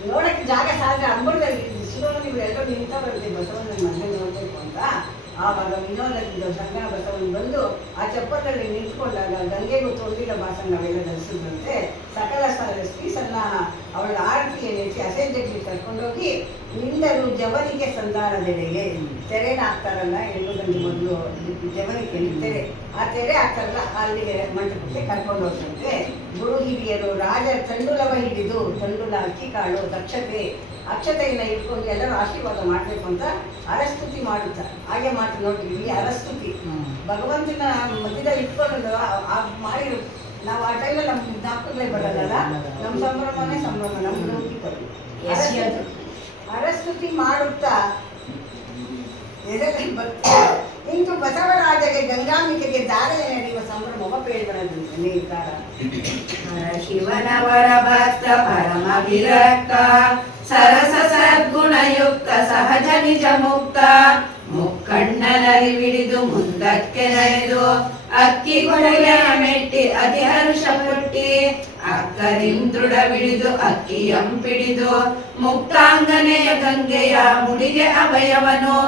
ನೋಡಕ್ಕೆ ಜಾಗ ಸಾಧ್ಯ ಅಂಬರದಲ್ಲಿ ಶಿವನಿಗೆ ಎಲ್ಲರೂ ನಿಂತ ಬರುತ್ತೆ ಬಸವನ ಮನೆ ನೋಡ್ಬೇಕು ಅಂತ. ಆವಾಗ ವಿನೋದದಿಂದ ಸಂಗನ ಬಸವನು ಬಂದು ಆ ಚಪ್ಪದಲ್ಲಿ ನಿಂತ್ಕೊಂಡಾಗ ಗಂಗೆಗೂ ತೊಂದಿಲ್ಲ ಬಾಸನ ನಾವೆಲ್ಲ ಧರಿಸಿದಂತೆ ಸಕಲ ಸ್ತ್ರೀ ಸನ್ನಾಹ ಅವಳ ಆರತಿಯನ್ನು ಹೆಚ್ಚಿ ಅಸೆಂಜೆಗೆ ಕರ್ಕೊಂಡೋಗಿ ನಿಂದರು ಜವನಿಗೆ ಸಂಧಾನದೆಡೆಗೆ ತೆರೆನ ಹಾಕ್ತಾರಲ್ಲ ಹೆಣ್ಣು ಗಂಡು ಮೊದಲು ಜವನಿಗೆ ತೆರೆ ಆ ತೆರೆ ಹಾಕ್ತಾರಲ್ಲ ಅಲ್ಲಿಗೆ ಮಂಟಪಕ್ಕೆ ಕರ್ಕೊಂಡು ಹೋಗ್ತಂತೆ ಗುರು ಹಿರಿಯರು ರಾಜ ತಂಡುಲವ ಹಿಡಿದು ತಂಡುಲ ಅಕ್ಕಿ ಕಾಳು ದಕ್ಷತೆ ಅಕ್ಷತೆಯನ್ನು ಇಟ್ಕೊಂಡು ಎಲ್ಲರೂ ಆಶೀರ್ವಾದ ಮಾಡಬೇಕು ಅಂತ ಅರಸ್ತುತಿ ಮಾಡುತ್ತಾರೆ. ಹಾಗೆ ಮಾತು ನೋಡಿ ಇಲ್ಲಿ ಅರಸ್ತುತಿ ಭಗವಂತನ ಮಧ್ಯದಲ್ಲಿ ಇಟ್ಕೊಂಡು ಮಾಡಿರೋ ನಾವು ಆ ಟೈಮಲ್ಲಿ ನಮ್ಮ ಜ್ಞಾಪಕಗಳೇ ಬರಲ್ಲ. ನಮ್ಮ ಸಂಭ್ರಮನೇ ಸಂಭ್ರಮ, ನಮ್ಮ ಲೌಕಿಕರು ಅರಸ್ತುತಿ ಮಾಡುತ್ತಾ ಎದರಲ್ಲಿ ಇಂದು ಬಸವರಾಜಗೆ ಗಂಗಾಂಬಿಕೆಗೆ ದಾರಿಯ ನಡೆಯುವ ಸಂಭ್ರಮ ಬೇಡದಂತೆ ನಿರ್ಧಾರ. ಶಿವನವರ ಭಕ್ತ ಪರಮ ವಿರಕ್ತ ಸರಸ ಸದ್ಗುಣಯುಕ್ತ ಸಹಜ ನಿಜ ಮುಕ್ತ ಮುಕ್ಕಣ್ಣನರಿವಿಡಿದು ಮುಂದಕ್ಕೆ ನಡೆದು ಅಕ್ಕಿ ಗೊಡೆಯ ಮೆಟ್ಟಿ ಅತಿ ಹರುಷ ಪುಟ್ಟಿ ಅಕ್ಕರಿಂ ದೃಢವಿಡಿದು ಅಕ್ಕಿಯಂಪಿಡಿದು ಮುಕ್ತಾಂಗನೆಯ ಗಂಗೆಯ ಮುಡಿಗೆ ಅಭಯವನು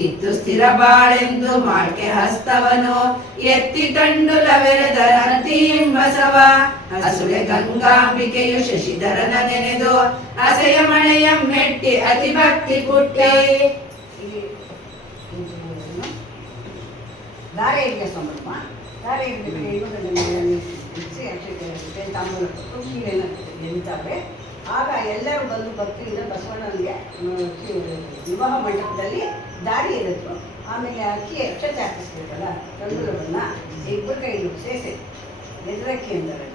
ಇತ್ತು ಸ್ಥಿರ ಬಾಳೆಂದು ಮಾಡ್ಕೆ ಹಸ್ತವನು ಎತ್ತಿ ತಂಡುಲವೆರೆದ ಬಸವ ಹಸುಳೆ ಗಂಗಾಂಬಿಕೆಯು ಶಶಿಧರನ ನೆನೆದು ಅಸೆಯ ಮಳೆಯ ಮೆಟ್ಟಿ ಅತಿ ಭಕ್ತಿ ಪುಟ್ಟಿ. ದಾರೆ ಇದ್ದ ಸಂಭ್ರಮ ದಾರೆ ಇದ್ದರೆ ತಾಂಬೂಲ ಕೊಟ್ಟು ಕೀಳೆನ ಎಳಿತಾವೆ. ಆಗ ಎಲ್ಲರೂ ಬಂದು ಭಕ್ತಿಯಿಂದ ಬಸವಣ್ಣನಿಗೆ ವಿವಾಹ ಮಂಟಪದಲ್ಲಿ ದಾರಿ ಇರಿದ್ರು. ಆಮೇಲೆ ಅಕ್ಕಿ ಅಕ್ಷತೆ ಹಾಕಿಸ್ಬೇಕಲ್ಲ ತಂದೂಲವನ್ನು ಇಬ್ಬರು ಕೈಗಳು ಸೇಸೆ ಎದುರಕ್ಕಿ ಅಂತಾರೆ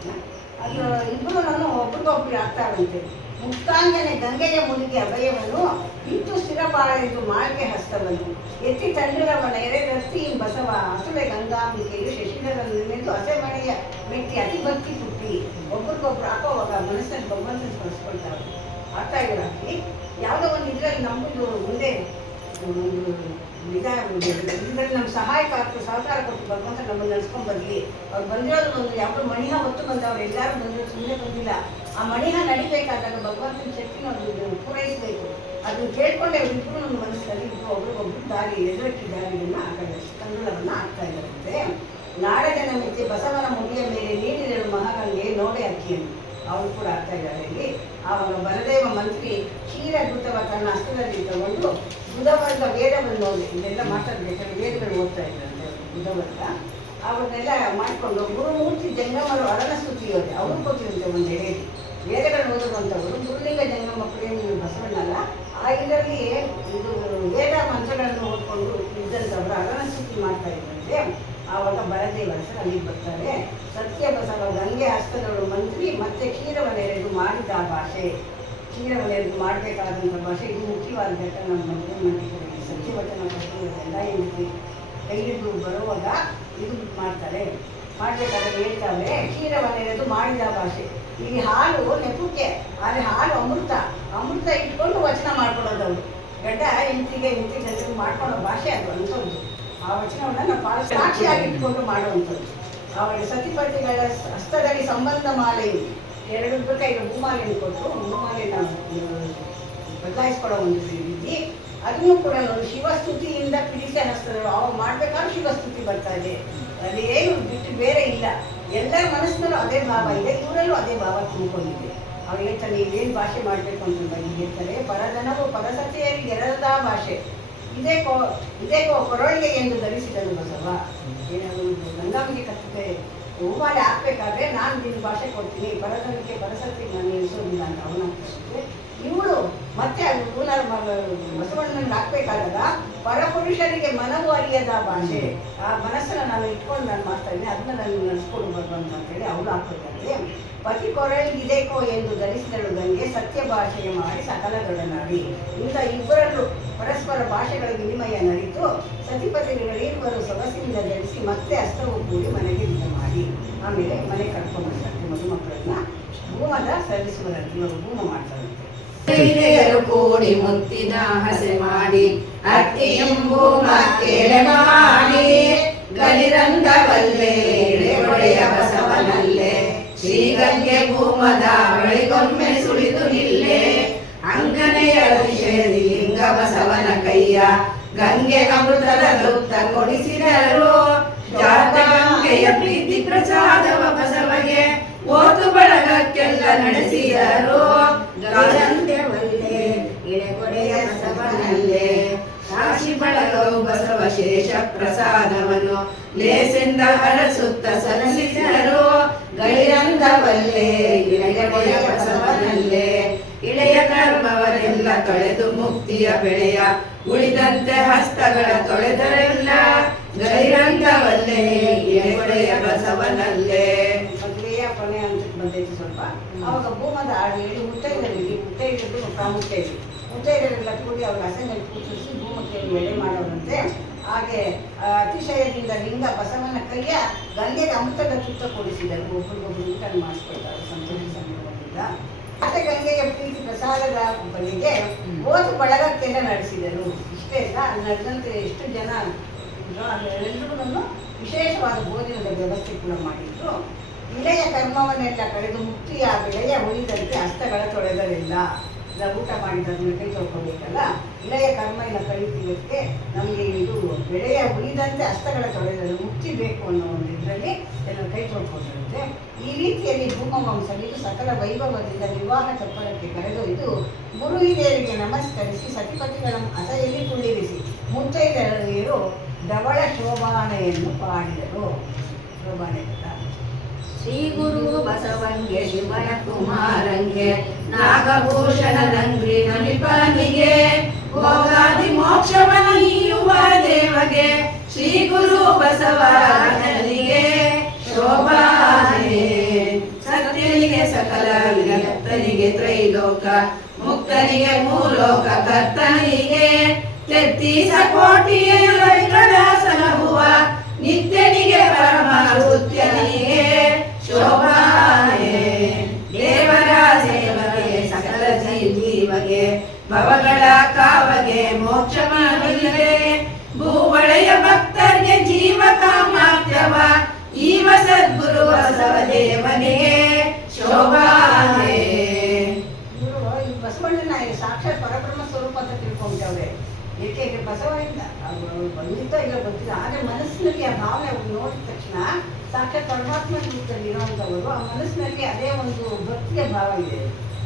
ಅದು ಇಬ್ಬರು ನಾನು ಒಬ್ರಿಗೊಬ್ರು ಆಗ್ತಾರಂತೆ. ಮುಕ್ತಾಂಗನೆ ಗಂಗೆಯ ಮುಡಿಗೆ ಅಭಯವನ್ನು ಇಟ್ಟು ಸ್ಥಿರಬಾಳೆಂದು ಮಾಳ್ಗೆ ಹಸ್ತವನು ಎತ್ತಿ ತಂಡುಲವನ ಎರೆದತ್ತಿ ಬಸವ ಹಸುಳೆ ಗಂಗಾಂಬಿಕೆಯು ಶಶಿಧರನ್ನು ನೆನೆದು ಹಸೆಮಣೆಯ ಮೆಟ್ಟಿ ಅತಿ ಭಕ್ತಿ ಪುಟ್ಟಿ. ಒಬ್ರಿಗೊಬ್ರು ಹಾಕೋವಾಗ ಮನಸ್ಸಲ್ಲಿ ಭಗವಂತನ ಸ್ಮರಿಸ್ಕೊಳ್ತಾರೆ. ಆಗ್ತಾ ಇರೋಕ್ಕೆ ಯಾವುದೋ ಒಂದು ಇದರಲ್ಲಿ ನಮ್ಮದು ಮುಂದೆ ಇದರಲ್ಲಿ ನಮ್ಮ ಸಹಾಯಕ ಸಹಕಾರ ಕೊಟ್ಟು ಭಗವಂತ ನಮ್ಮನ್ನು ನಡೆಸ್ಕೊಂಡು ಬರಲಿ. ಅವ್ರು ಬಂದಿರೋದು ಒಂದು ಯಾವುದೋ ಮಣಿಹ ಹೊತ್ತು ಬಂದವ್ರು ಎಲ್ಲರೂ ಬಂದಿರೋ ಸುಮ್ಮನೆ ಬಂದಿಲ್ಲ. ಆ ಮಣಿಹ ನಡಿಬೇಕಾದಾಗ ಭಗವಂತನ ಶಕ್ತಿನ ಅವ್ರು ಪೂರೈಸಬೇಕು. ಅದನ್ನು ಕೇಳ್ಕೊಂಡೆ ಅವರಿಬ್ಬರು ನಮ್ಮ ಮನಸ್ಸಲ್ಲಿ ಇಬ್ಬರು ಒಬ್ರಿಗೊಬ್ರು ದಾರಿ ಎದುರಕ್ಕಿ ದಾರಿಯನ್ನು ಆ ಕಡೆ ತಂಡುಲವನ್ನು ಆಗ್ತಾ ಇದ್ದಾರಂತೆ. ನಾಡ ಜನ ಮೆಚ್ಚಿ ಬಸವನ ಮುಡಿಯ ಮೇಲೆ ನೀಡಿದರು ಮಹಾಗಂಗೆ ನೋಡೆ ಅಕ್ಕಿಯನ್ನು ಅವರು ಕೂಡ ಆಗ್ತಾ ಇದ್ದಾರೆ ಇಲ್ಲಿ. ಆವಾಗ ಬಲದೇವ ಮಂತ್ರಿ ಕ್ಷೀರಭೂತವ ತನ್ನ ಹಸ್ತದಲ್ಲಿ ತಗೊಂಡು ಬುಧವರ್ಗ ವೇದವನ್ನು ಓದಿ ಇದೆಲ್ಲ ಮಾತಾಡಬೇಕಾದ್ರೆ ವೇದಗಳು ಓದ್ತಾ ಇದ್ರಂತೆ ಬುಧವರ್ಗ. ಅವ್ರನ್ನೆಲ್ಲ ಮಾಡಿಕೊಂಡು ಗುರುಮೂರ್ತಿ ಜಂಗಮರು ಅರಣ ಸ್ತುತಿ ಓದಿ ಅವರು ಗೊತ್ತಿರುತ್ತೆ ಒಂದು ಎಡೆಯಲ್ಲಿ ವೇದಗಳನ್ನು ಓದುವಂಥವರು ಗುರುಲಿಂಗ ಜಂಗಮ ಪ್ರೇಮಿ ಬಸವಣ್ಣಲ್ಲ. ಆ ಇದರಲ್ಲಿ ಇದು ವೇದ ಮಂತ್ರಗಳನ್ನು ಓದ್ಕೊಂಡು ಇದ್ದಂಥವ್ರು ಅರಣ ಸ್ತುತಿ ಮಾಡ್ತಾ ಇದ್ದಂತೆ. ಆವಾಗ ಬಲದೇವರಸರು ಅಲ್ಲಿಗೆ ಬರ್ತಾರೆ. ಸತ್ಯ ಬಸವ ಗಂಗೆ ಹಸ್ತದವರು ಮಂತ್ರಿ ಮತ್ತೆ ಕ್ಷೀರವನೆರೆದು ಮಾಡಿದ ಭಾಷೆ ಕ್ಷೀರವನೆರೆದು ಮಾಡಬೇಕಾದಂಥ ಭಾಷೆ ಇದು ಮುಖ್ಯವಾದ ಘಟನೆ. ನಮ್ಮ ಮಂತ್ರಿ ಸತ್ಯವಚನ ಎಲ್ಲ ಏನಿದೆ ಕೈಲಿದ್ದು ಬರುವಾಗ ಇದು ಮಾಡ್ತಾರೆ. ಮಾಡಬೇಕಾದ್ರೆ ಹೇಳ್ತಾರೆ ಕ್ಷೀರವನೆರೆದು ಮಾಡಿದ ಭಾಷೆ. ಇಲ್ಲಿ ಹಾಲು ನೆಪಕ್ಕೆ ಆದರೆ ಹಾಲು ಅಮೃತ ಇಟ್ಕೊಂಡು ವಚನ ಮಾಡ್ಕೊಡೋದವ್ರು ಗಡ್ಡ ಹೆಂಡತಿಗೆ ಮಾಡ್ಕೊಳ್ಳೋ ಭಾಷೆ ಅದು ಅಂಥದ್ದು. ಆ ವಚನವನ್ನು ನಾವು ಸಾಕ್ಷಿಯಾಗಿ ಇಟ್ಕೊಂಡು ಮಾಡುವಂಥದ್ದು. ಅವರ ಸತಿಪತಿಗಳ ಹಸ್ತದಲ್ಲಿ ಸಂಬಂಧ ಮಾಲೆಯು ಎರಡು ಕೈಗೆ ಹೂಮಾಲೆಯನ್ನು ಕೊಟ್ಟು ಹೂಮಾಲೆಯನ್ನು ಬದಲಾಯಿಸ್ಕೊಳ್ಳೋ ಒಂದು ರೀತಿ ಅದನ್ನು ಕೂಡ ಶಿವಸ್ತುತಿಯಿಂದ ಪಿಡಿಸಿ ಹಸ್ತದವರು ಅವಾಗ ಮಾಡಬೇಕಾದ್ರೂ ಶಿವಸ್ತುತಿ ಬರ್ತಾ ಇದೆ. ಅಲ್ಲಿ ಏನು ಬಿಟ್ಟು ಬೇರೆ ಇಲ್ಲ. ಎಲ್ಲರ ಮನಸ್ಸಿನಲ್ಲೂ ಅದೇ ಭಾವ ಇದೆ, ಇವರಲ್ಲೂ ಅದೇ ಭಾವ ತುಂಬಿಕೊಂಡಿದೆ. ಅವ್ರು ಹೇಳ್ತಾರೆ ನೀವೇನು ಭಾಷೆ ಮಾಡಬೇಕು ಅಂತ ಹೇಳ್ತಾರೆ. ಪರಜನವು ಪರಸತಿಯರಿಗೆ ಎರಡದ ಭಾಷೆ ಇದೇ ಕೊರಳಿಗೆ ಎಂದು ಧರಿಸಿದನು ಬಸವ. ಗಂಗಾಂಬಿಕೆ ಕತ್ತಿಗೆ ಹೂಮಾಲೆ ಹಾಕ್ಬೇಕಾದ್ರೆ ನಾನು ನಿನ್ನ ಭಾಷೆ ಕೊಡ್ತೀನಿ, ಪರಜನಕ್ಕೆ ಪರಸತಿಗೆ ನಾನು ನಿಲ್ಲಿಸೋದಿಲ್ಲ ಅಂತ ಅವನ ಇವಳು ಮತ್ತೆ ಅದು ಬಸವಣ್ಣನಿಗೆ ಹಾಕ್ಬೇಕಾದಾಗ ಪರಪುರುಷರಿಗೆ ಮನವು ಅರಿಯದ ಭಾಷೆ ಆ ಮನಸ್ಸನ್ನು ನಾನು ಇಟ್ಕೊಂಡು ನಾನು ಮಾಡ್ತಾ ಇದ್ದೀನಿ, ಅದನ್ನ ನಾನು ನಡೆಸ್ಕೊಂಡು ಬರ್ಬಂತ ಅಂತೇಳಿ ಅವಳು ಹಾಕ್ಬೇಕಾದ್ರೆ ಪತಿ ಕೊರಳಿಗಿದೇಕೋ ಎಂದು ಧರಿಸಿದಳು ಗಂಗೆ ಸತ್ಯ ಭಾಷೆಯ ಮಾಡಿ ಸಕಲದೊಡನಾಡಿ. ಇಂಥ ಇಬ್ಬರಲ್ಲೂ ಪರಸ್ಪರ ಭಾಷೆಗಳ ವಿನಿಮಯ ನಡೀತು. ಸತಿಪತಿಗಳಿಬ್ಬರು ಸೊಗಸಿನಿಂದ ಧರಿಸಿ ಮತ್ತೆ ಹಸ್ತವು ಕೂಡಿ ಮನೆಗೆ ವಿಧ ಮಾಡಿ ಆಮೇಲೆ ಮನೆ ಕರ್ಕೊಂಡ್ಬರ್ತಾರೆ. ಮದುಮಕ್ಕಳನ್ನ ಭೂಮದ ಸಲ್ಲಿಸುವುದಂತೆ ಇವರು ಭೂಮ ಮಾಡ್ತಾರಂತೆ. ಕೂಡಿ ಮುತ್ತಿನ ಹಸೆ ಮಾಡಿ ಅಕ್ಕಿಯಂ ಭೂಮ ಕೇಳೆ ಮಾಡಿ ಗಲಿರಂಗವಲ್ಲೇ ಒಡೆಯ ಬಸವನಲ್ಲೇ ಶ್ರೀಗಂಗೆ ಭೂಮದ ಬಳಿಗೊಮ್ಮೆ ಸುಳಿದು ನಿಲ್ಲೇ ಅಂಗನೆಯ ವಿಷಯದಿ ಲಿಂಗ ಬಸವನ ಕೈಯ ಗಂಗೆ ಅಮೃತದ ದುತ್ತ ಕೊಡಿಸಿದರು. ಜಾತ ಗಂಗೆಯ ಪ್ರೀತಿ ಪ್ರಸಾದವ ಬಸವಗೆ ಓತು ಬಳಗಕ್ಕೆಲ್ಲ ನಡೆಸಿದರು. ಗಾಯಂತ್ಯವಲ್ಲೇ ಇಳೆಗೊಡೆಯ ಬಸವನಲ್ಲೇ ಕಾಶಿ ಬಳಗವು ಬಸವ ಶೇಷ ಪ್ರಸಾದವನ್ನು ಲೇಸೆಂದ ಹರಸುತ್ತ ಸಲ್ಲಿಸಿದರು. ಗೈರಂದವಲ್ಲೇ ಇಳೆಗೊಡೆಯ ಬಸವನಲ್ಲೇ ಇಳೆಯ ಕರ್ಮವರೆಲ್ಲ ತೊಳೆದು ಮುಕ್ತಿಯ ಬೆಳೆಯ ಉಳಿದಂತೆ ಹಸ್ತಗಳ ತೊಳೆದರೆಲ್ಲ. ಗೈರಂದವಲ್ಲೇ ಇಳೆಗೊಡೆಯ ಬಸವನಲ್ಲೇ. ಮದುವೆಯ ಕೊನೆ ಹಂತಕ್ಕೆ ಬಂದೈತಿ ಸ್ವಲ್ಪ. ಅವಾಗ ಭೂಮದ ಆಡು ಹೇಳಿ ಮುತ್ತೈದೆಯರು ಪ್ರಾಮುಖ್ಯ ಇದೆ. ಮುತ್ತೈದೆಯರೆಲ್ಲ ಕೂಡಿ ಅವ್ರ ಹಸೆನಲ್ಲಿ ಕೂರಿಸಿ ಭೂಮಕ್ಕೆ ಎಡೆ ಮಾಡೋರಂತೆ. ಹಾಗೆ ಅತಿಶಯದಿಂದ ಲಿಂಗ ಬಸವನ ಕೈಯ ಗಂಗೆಗೆ ಅಮೃತದ ತುತ್ತ ಕೊಡಿಸಿದರು. ಒಬ್ಬರಿಗೊಬ್ಬರು ಊಟ ಮಾಡಿಸ್ಕೊಳ್ತಾರೆ ಸಂತೋಷ ಸಂದರ್ಭದಿಂದ. ಮತ್ತೆ ಗಂಗೆಯ ಪ್ರೀತಿ ಪ್ರಸಾದದ ಬಳಿಗೆ ಓದು ಬಳಗಕ್ಕೆಲ್ಲ ನಡೆಸಿದರು. ಇಷ್ಟೇ ಇಲ್ಲ, ನಡೆದಂತೆ ಎಷ್ಟು ಜನ ಎಲ್ಲರಿಗೂ ವಿಶೇಷವಾದ ಭೋಜನದ ವ್ಯವಸ್ಥೆ ಕೂಡ ಮಾಡಿದ್ರು. ಇಳೆಯ ಕರ್ಮವನ್ನೆಲ್ಲ ಕಳೆದು ಮುಕ್ತಿಯ ಬೆಳೆಯ ಉಳಿದಂತೆ ಹಸ್ತಗಳ ತೊಳೆದರಿಲ್ಲ. ಊಟ ಮಾಡಿದ್ರೆ ಕೈ ತೊಳ್ಕೊಬೇಕಲ್ಲ, ಇಳೆಯ ಕರ್ಮ ಇಲ್ಲ ಕಳಿತೀವಕ್ಕೆ ನಮಗೆ ಇದು ಬೆಳೆಯ ಉಳಿದಂತೆ ಹಸ್ತಗಳ ತೊಳೆದರು ಮುಕ್ತಿ ಬೇಕು ಅನ್ನೋ ಒಂದು ಇದರಲ್ಲಿ ಎಲ್ಲ ಕೈ ತೊಳ್ಕೊಂಡಿರುತ್ತೆ. ಈ ರೀತಿಯಲ್ಲಿ ಭೂಮವಂಶವಿದು ಸಕಲ ವೈಭವದಿಂದ ವಿವಾಹ ಚಪ್ಪರಕ್ಕೆ ಕರೆದೊಯ್ದು ಗುರು ಹಿರಿಯರಿಗೆ ನಮಸ್ಕರಿಸಿ ಸತಿಪತಿಗಳ ಅಸೆಯಲ್ಲಿ ಕುಳ್ಳಿರಿಸಿ ಮುತ್ತೈದೆಯರು ಧವಳ ಶೋಭಾನೆಯನ್ನು ಪಾಡಿದರು. ಶೋಭಾನೆ ಶ್ರೀ ಗುರು ಬಸವಂಗೆ ಶಿವನ ಕುಮಾರಂಗೆ ನಾಗಭೂಷಣದಂಗ್ರಿ ನಲಿಪನಿಗೆ ಭೋಗಾದಿ ಮೋಕ್ಷವನ ನೀಯುವ ದೇವಗೆ ಶ್ರೀ ಗುರು ಬಸವನಿಗೆ ಶೋಭಾನೆ. ಸತ್ಯನಿಗೆ ಸಕಲ ವಿರಕ್ತನಿಗೆ ತ್ರೈಲೋಕ ಮುಕ್ತನಿಗೆ ಮೂಲೋಕ ಕರ್ತನಿಗೆ ತೆತ್ತೀಸ ಕೋಟಿಯ ಸಲಹುವ ನಿತ್ಯನಿಗೆ ಪರಮ ರುತ್ಯನಿಗೆ ಶೋಭಾನೆ. ದೇವರ ಸೇವಗೆ ಸಕಲ ಜೀವಗೆ ಭವಗಳ ಕಾವಗೆ ಮೋಕ್ಷವಿಲ್ಲದೆ ಭೂವಳೆಯ ಭಕ್ತರಿಗೆ ಜೀವ ಕಾಮಾತ್ಯವ ಈವ ಸದ್ಗುರು ಬಸವ ದೇವನಿಗೆ ಶೋಭಾನೆ. ಈ ಬಸವಣ್ಣನ ಸಾಕ್ಷಾತ್ ಪರಬ್ರಹ್ಮ ಸ್ವರೂಪ ಅಂತ ತಿಳ್ಕೊಂಡವ್ರೆ. ಏಕೆಂದ್ರೆ ಬಸವಣ್ಣ ಬಂದಿದ್ದ ಇಲ್ಲ ಗೊತ್ತಿಲ್ಲ, ಆದರೆ ಮನಸ್ಸಿನಲ್ಲಿ ಆ ಭಾವನೆ ನೋಡಿದ ತಕ್ಷಣ ಸಾಕ್ಷಾತ್ ಪರಮಾತ್ಮ ರೂಪದಲ್ಲಿ ಇರೋವಂಥವರು ಆ ಮನಸ್ಸಿನಲ್ಲಿ ಅದೇ ಒಂದು ಭಕ್ತಿಯ ಭಾವ ಇದೆ.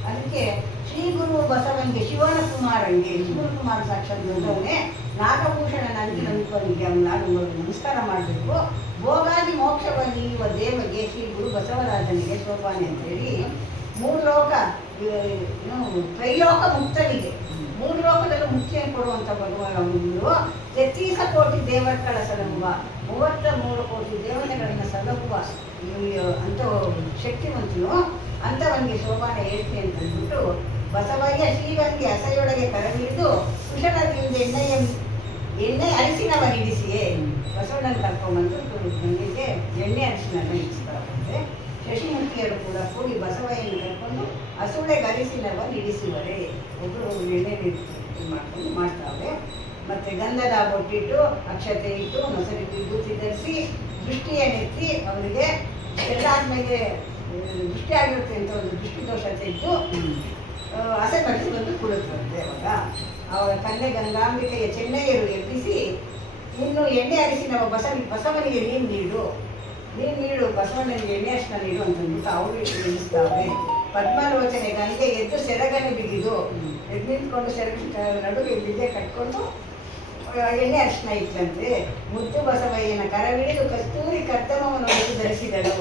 ಅದಕ್ಕೆ ಶ್ರೀ ಗುರು ಬಸವನಿಗೆ ಶಿವನ ಕುಮಾರಂಗೆ, ಶಿವನ ಕುಮಾರ ಸಾಕ್ಷಾತ್ ದೊಡ್ಡವನೇ, ನಾಗಭೂಷಣ ನಂದಿ ನಂಬಿಕನಿಗೆ ಅವನ ನಮಸ್ಕಾರ ಮಾಡಬೇಕು. ಭೋಗಾದಿ ಮೋಕ್ಷವನ್ನು ನೀಡುವ ದೇವಗೆ ಶ್ರೀ ಗುರು ಬಸವರಾಜನಿಗೆ ಶೋಭಾನೆ ಅಂತೇಳಿ ಮೂರು ಲೋಕ ತ್ರೈಲೋಕ ಮುಕ್ತನಿಗೆ, ಮೂರು ಲೋಕದಲ್ಲೂ ಮುಕ್ತಿಯನ್ನು ಕೊಡುವಂಥ ಭಗವಂತರು ತೆತ್ತೀಸ ಕೋಟಿ ದೇವರುಗಳ ಸಲಹುವ 33 ಕೋಟಿ ದೇವತೆಗಳನ್ನು ಸಲಹುವ ಅಂತ ಶಕ್ತಿವಂತನು ಅಂಥವನಿಗೆ ಶೋಭಾನೆ ಹೇಳ್ತಿ ಅಂತಂದ್ಬಿಟ್ಟು ಬಸವಯ್ಯ ಶ್ರೀಗಂಗೆ ಅಸೆಯೊಳಗೆ ಕರಗಿಳಿದು ಕುಶಲದಿಂದ ಎಣ್ಣೆ ಅರಿಸಿನವನಿಡಿಸಿಯೇ ಬಸವಣ್ಣನ ಕರ್ಕೊಂಡ್ಬಂದು ಗಂಗೆಗೆ ಎಣ್ಣೆ ಅರಿಸಿನನ್ನ ಇಡಿಸ್ತಾರಂತೆ. ಶಶಿಮೂರ್ತಿಯರು ಕೂಡ ಕೂಡಿ ಬಸವಯ್ಯನ ಕರ್ಕೊಂಡು ಹಸುಳೆಗೆ ಅರಿಸಿನವನ್ನು ಇಡಿಸುವರೆ. ಒಬ್ಬರು ಎಣ್ಣೆ ಮಾಡ್ಕೊಂಡು ಮಾಡ್ತಾವೆ. ಮತ್ತು ಗಂಧದ ಬೊಟ್ಟಿಟ್ಟು ಅಕ್ಷತೆ ಇಟ್ಟು ಮೊಸರಿಗೆ ವಿಭೂತಿ ಧರಿಸಿ ದೃಷ್ಟಿಯನ್ನೆತ್ತಿ ಅವರಿಗೆ ಎಲ್ಲ ಆದ್ಮೇಲೆ ದೃಷ್ಟಿ ಆಗಿರುತ್ತೆ ಅಂತ ಒಂದು ದೃಷ್ಟಿ ದೋಷ ತೆಗೆದು ಹಸೆ ಬಟ್ಟೆ ಬಂದು ಕುಡಿದ್ರಂತೆ. ಅವಾಗ ಅವರ ಕನ್ಯೆ ಗಂಗಾಂಬಿಕೆಯ ಚೆನ್ನೈಯರು ಎಬ್ಬಿಸಿ ಇನ್ನು ಎಣ್ಣೆ ಅರಿಸಿ ನಾವು ಬಸವನಿಗೆ ನೀರು ನೀಡು ಬಸವಣ್ಣನಿಗೆ ಎಣ್ಣೆ ಅರ್ಶನ ನೀಡು ಅಂತಂದ್ಬಿಟ್ಟು ಅವರು ನಿಲ್ಲಿಸ್ತಾವೆ. ಪದ್ಮಾಲೋಚನೆ ಗಂಗೆ ಎದ್ದು ಸೆರಗನೆ ಬಿಗಿದು ಎದ್ದು ನಿಂತ್ಕೊಂಡು ನಡುವೆ ಬಿದ್ದೆ ಕಟ್ಕೊಂಡು ಎಣ್ಣೆ ಅರ್ಶನ ಇತ್ತಂತೆ. ಮುದ್ದು ಬಸವಯ್ಯನ ಕರವಿಡಿದು ಕಸ್ತೂರಿ ಕರ್ತಮವನ್ನು ಧರಿಸಿದಳು.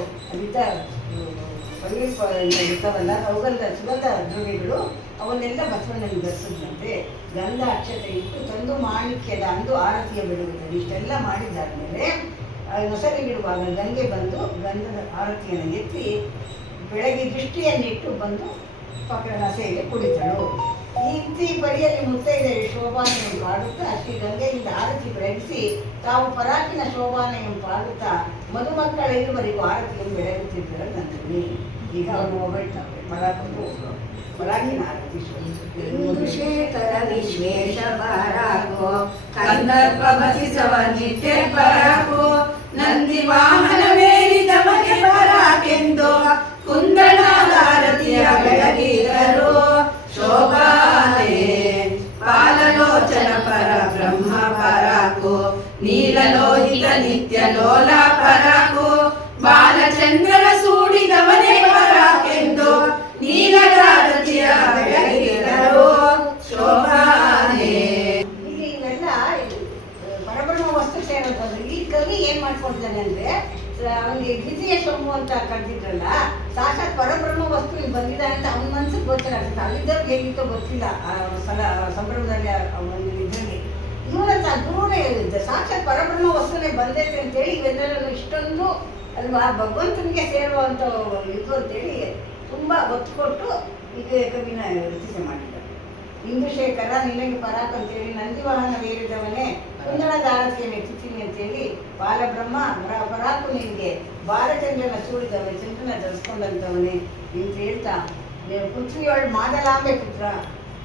ಇರ್ತಾವಲ್ಲ ಅವುಗಳ ಸುಗಂಧ ದ್ರವ್ಯಗಳು ಅವನ್ನೆಲ್ಲ ಬಸವಣ್ಣನಿಗೆ ಧರಿಸಿದಂತೆ. ಗಂಧ ಅಕ್ಷತೆ ಇಟ್ಟು ತಂದು ಮಾಣಿಕ್ಯದ ಅಂದು ಆರತಿಯ ಬಿಡುವುದನ್ನು ಇಷ್ಟೆಲ್ಲ ಮಾಡಿದ್ದಾದ್ಮೇಲೆ ಮೊಸರಿಗಿಡುವಾಗ ಗಂಗೆ ಬಂದು ಗಂಧದ ಆರತಿಯನ್ನು ಎತ್ತಿ ಬೆಳಗ್ಗೆ ದೃಷ್ಟಿಯನ್ನಿಟ್ಟು ಬಂದು ಪಕ್ಕದ ಹಸೆಯಲ್ಲಿ ಕುಳಿತಳು. ಈ ಬಳಿಯಲ್ಲಿ ಮುತ್ತೈದೆಯರು ಶೋಭಾನೆಯನ್ನು ಪಾಡುತ್ತಾ ಶ್ರೀ ಗಂಗೆಯಿಂದ ಆರತಿ ಬೆಳಗಿಸಿ ತಾವು ಪರಾಕಿನ ಶೋಭಾನೆಯನ್ನು ಪಾಡುತ್ತಾ ಮದುಮಕ್ಕಳ ಇರುವರೆಗೂ ಆರತಿಯನ್ನು ಬೆಳಗುತ್ತಿದ್ದರು ನಂದಿನಿ. ಈಗ ಅವರು ಹೊಗಳ್ತಾರೆ ಪರಾಕಿನ ಆರತಿ ಶೇಖರ ವಿಶ್ವೇಶ ಬಾರಾಕೋ ಕಂದರ್ಪ ಬಸಿಸವ ನಿಟ್ಟೆ ಪರಾಕು ನಂದಿ ವಾಹನವೇರಿದವಗೆ ಪರಾಕೆಂದು ಕುಂದಣಾರತಿಯ ಬೆಳಗಿದರು ಶೋಭಾನೆ. ಪಾಲಲೋಚನ ಪರ ಬ್ರಹ್ಮ ಬಂದಿದ್ದಾನಲ್ಲ, ಸಾಕ್ಷಾತ್ ಪರಬ್ರಹ್ಮ ವಸ್ತು ಇಲ್ಲಿ ಬಂದಿದ್ದಾನೆ ಅಂತ ಅವನ ಮನಸ್ಸಿಗೆ ಗೋಚರ ಆಗ್ತದೆ. ಅಲ್ಲಿದ್ದವ್ರಿಗೆ ಹೇಗಿತ್ತೋ ಗೊತ್ತಿಲ್ಲ ಆ ಸಂಭ್ರಮದಲ್ಲಿ ಒಂದು ಇದರಲ್ಲಿ. ಇವರಂತ ಗುರುವೇ ಹೇಳಿದ್ದೆ ಸಾಕ್ಷಾತ್ ಪರಬ್ರಹ್ಮ ವಸ್ತುನೇ ಬಂದೈತೆ ಅಂತೇಳಿ ಇವೆಲ್ಲರೂ ಇಷ್ಟೊಂದು ಅಲ್ವಾ ಭಗವಂತನಿಗೆ ಸೇರುವಂಥ ಇದು ಅಂತೇಳಿ ತುಂಬ ಒತ್ತು ಕೊಟ್ಟು ಈಗ ಕವಿನ ರಚಿಸಿ ಮಾಡಿದ್ದಾರೆ. ಇಂದುಶೇಖರ ನಿನಗೆ ಪರಾಕ್ ಅಂತೇಳಿ ನಂದಿವಾಹನವೇರಿದವನೇ ಕುಂದಳದ ಆರತಿಗೆ ಮೆಚ್ಚುತ್ತೀನಿ ಅಂತೇಳಿ ಬಾಲಬ್ರಹ್ಮ ಪರಾಕು ನಿನಗೆ ಬಾಲಚಂದ್ರನ ಸೂಳಿದವನೇ ಚಂದ್ರನ ಧರಿಸ್ಕೊಂಡಂಥವನೇ ಅಂತ ಹೇಳ್ತಾ ಪೃಥ್ವಿಯೊಳಗೆ ಮಾದಲಾಂಬೆ ಪುತ್ರ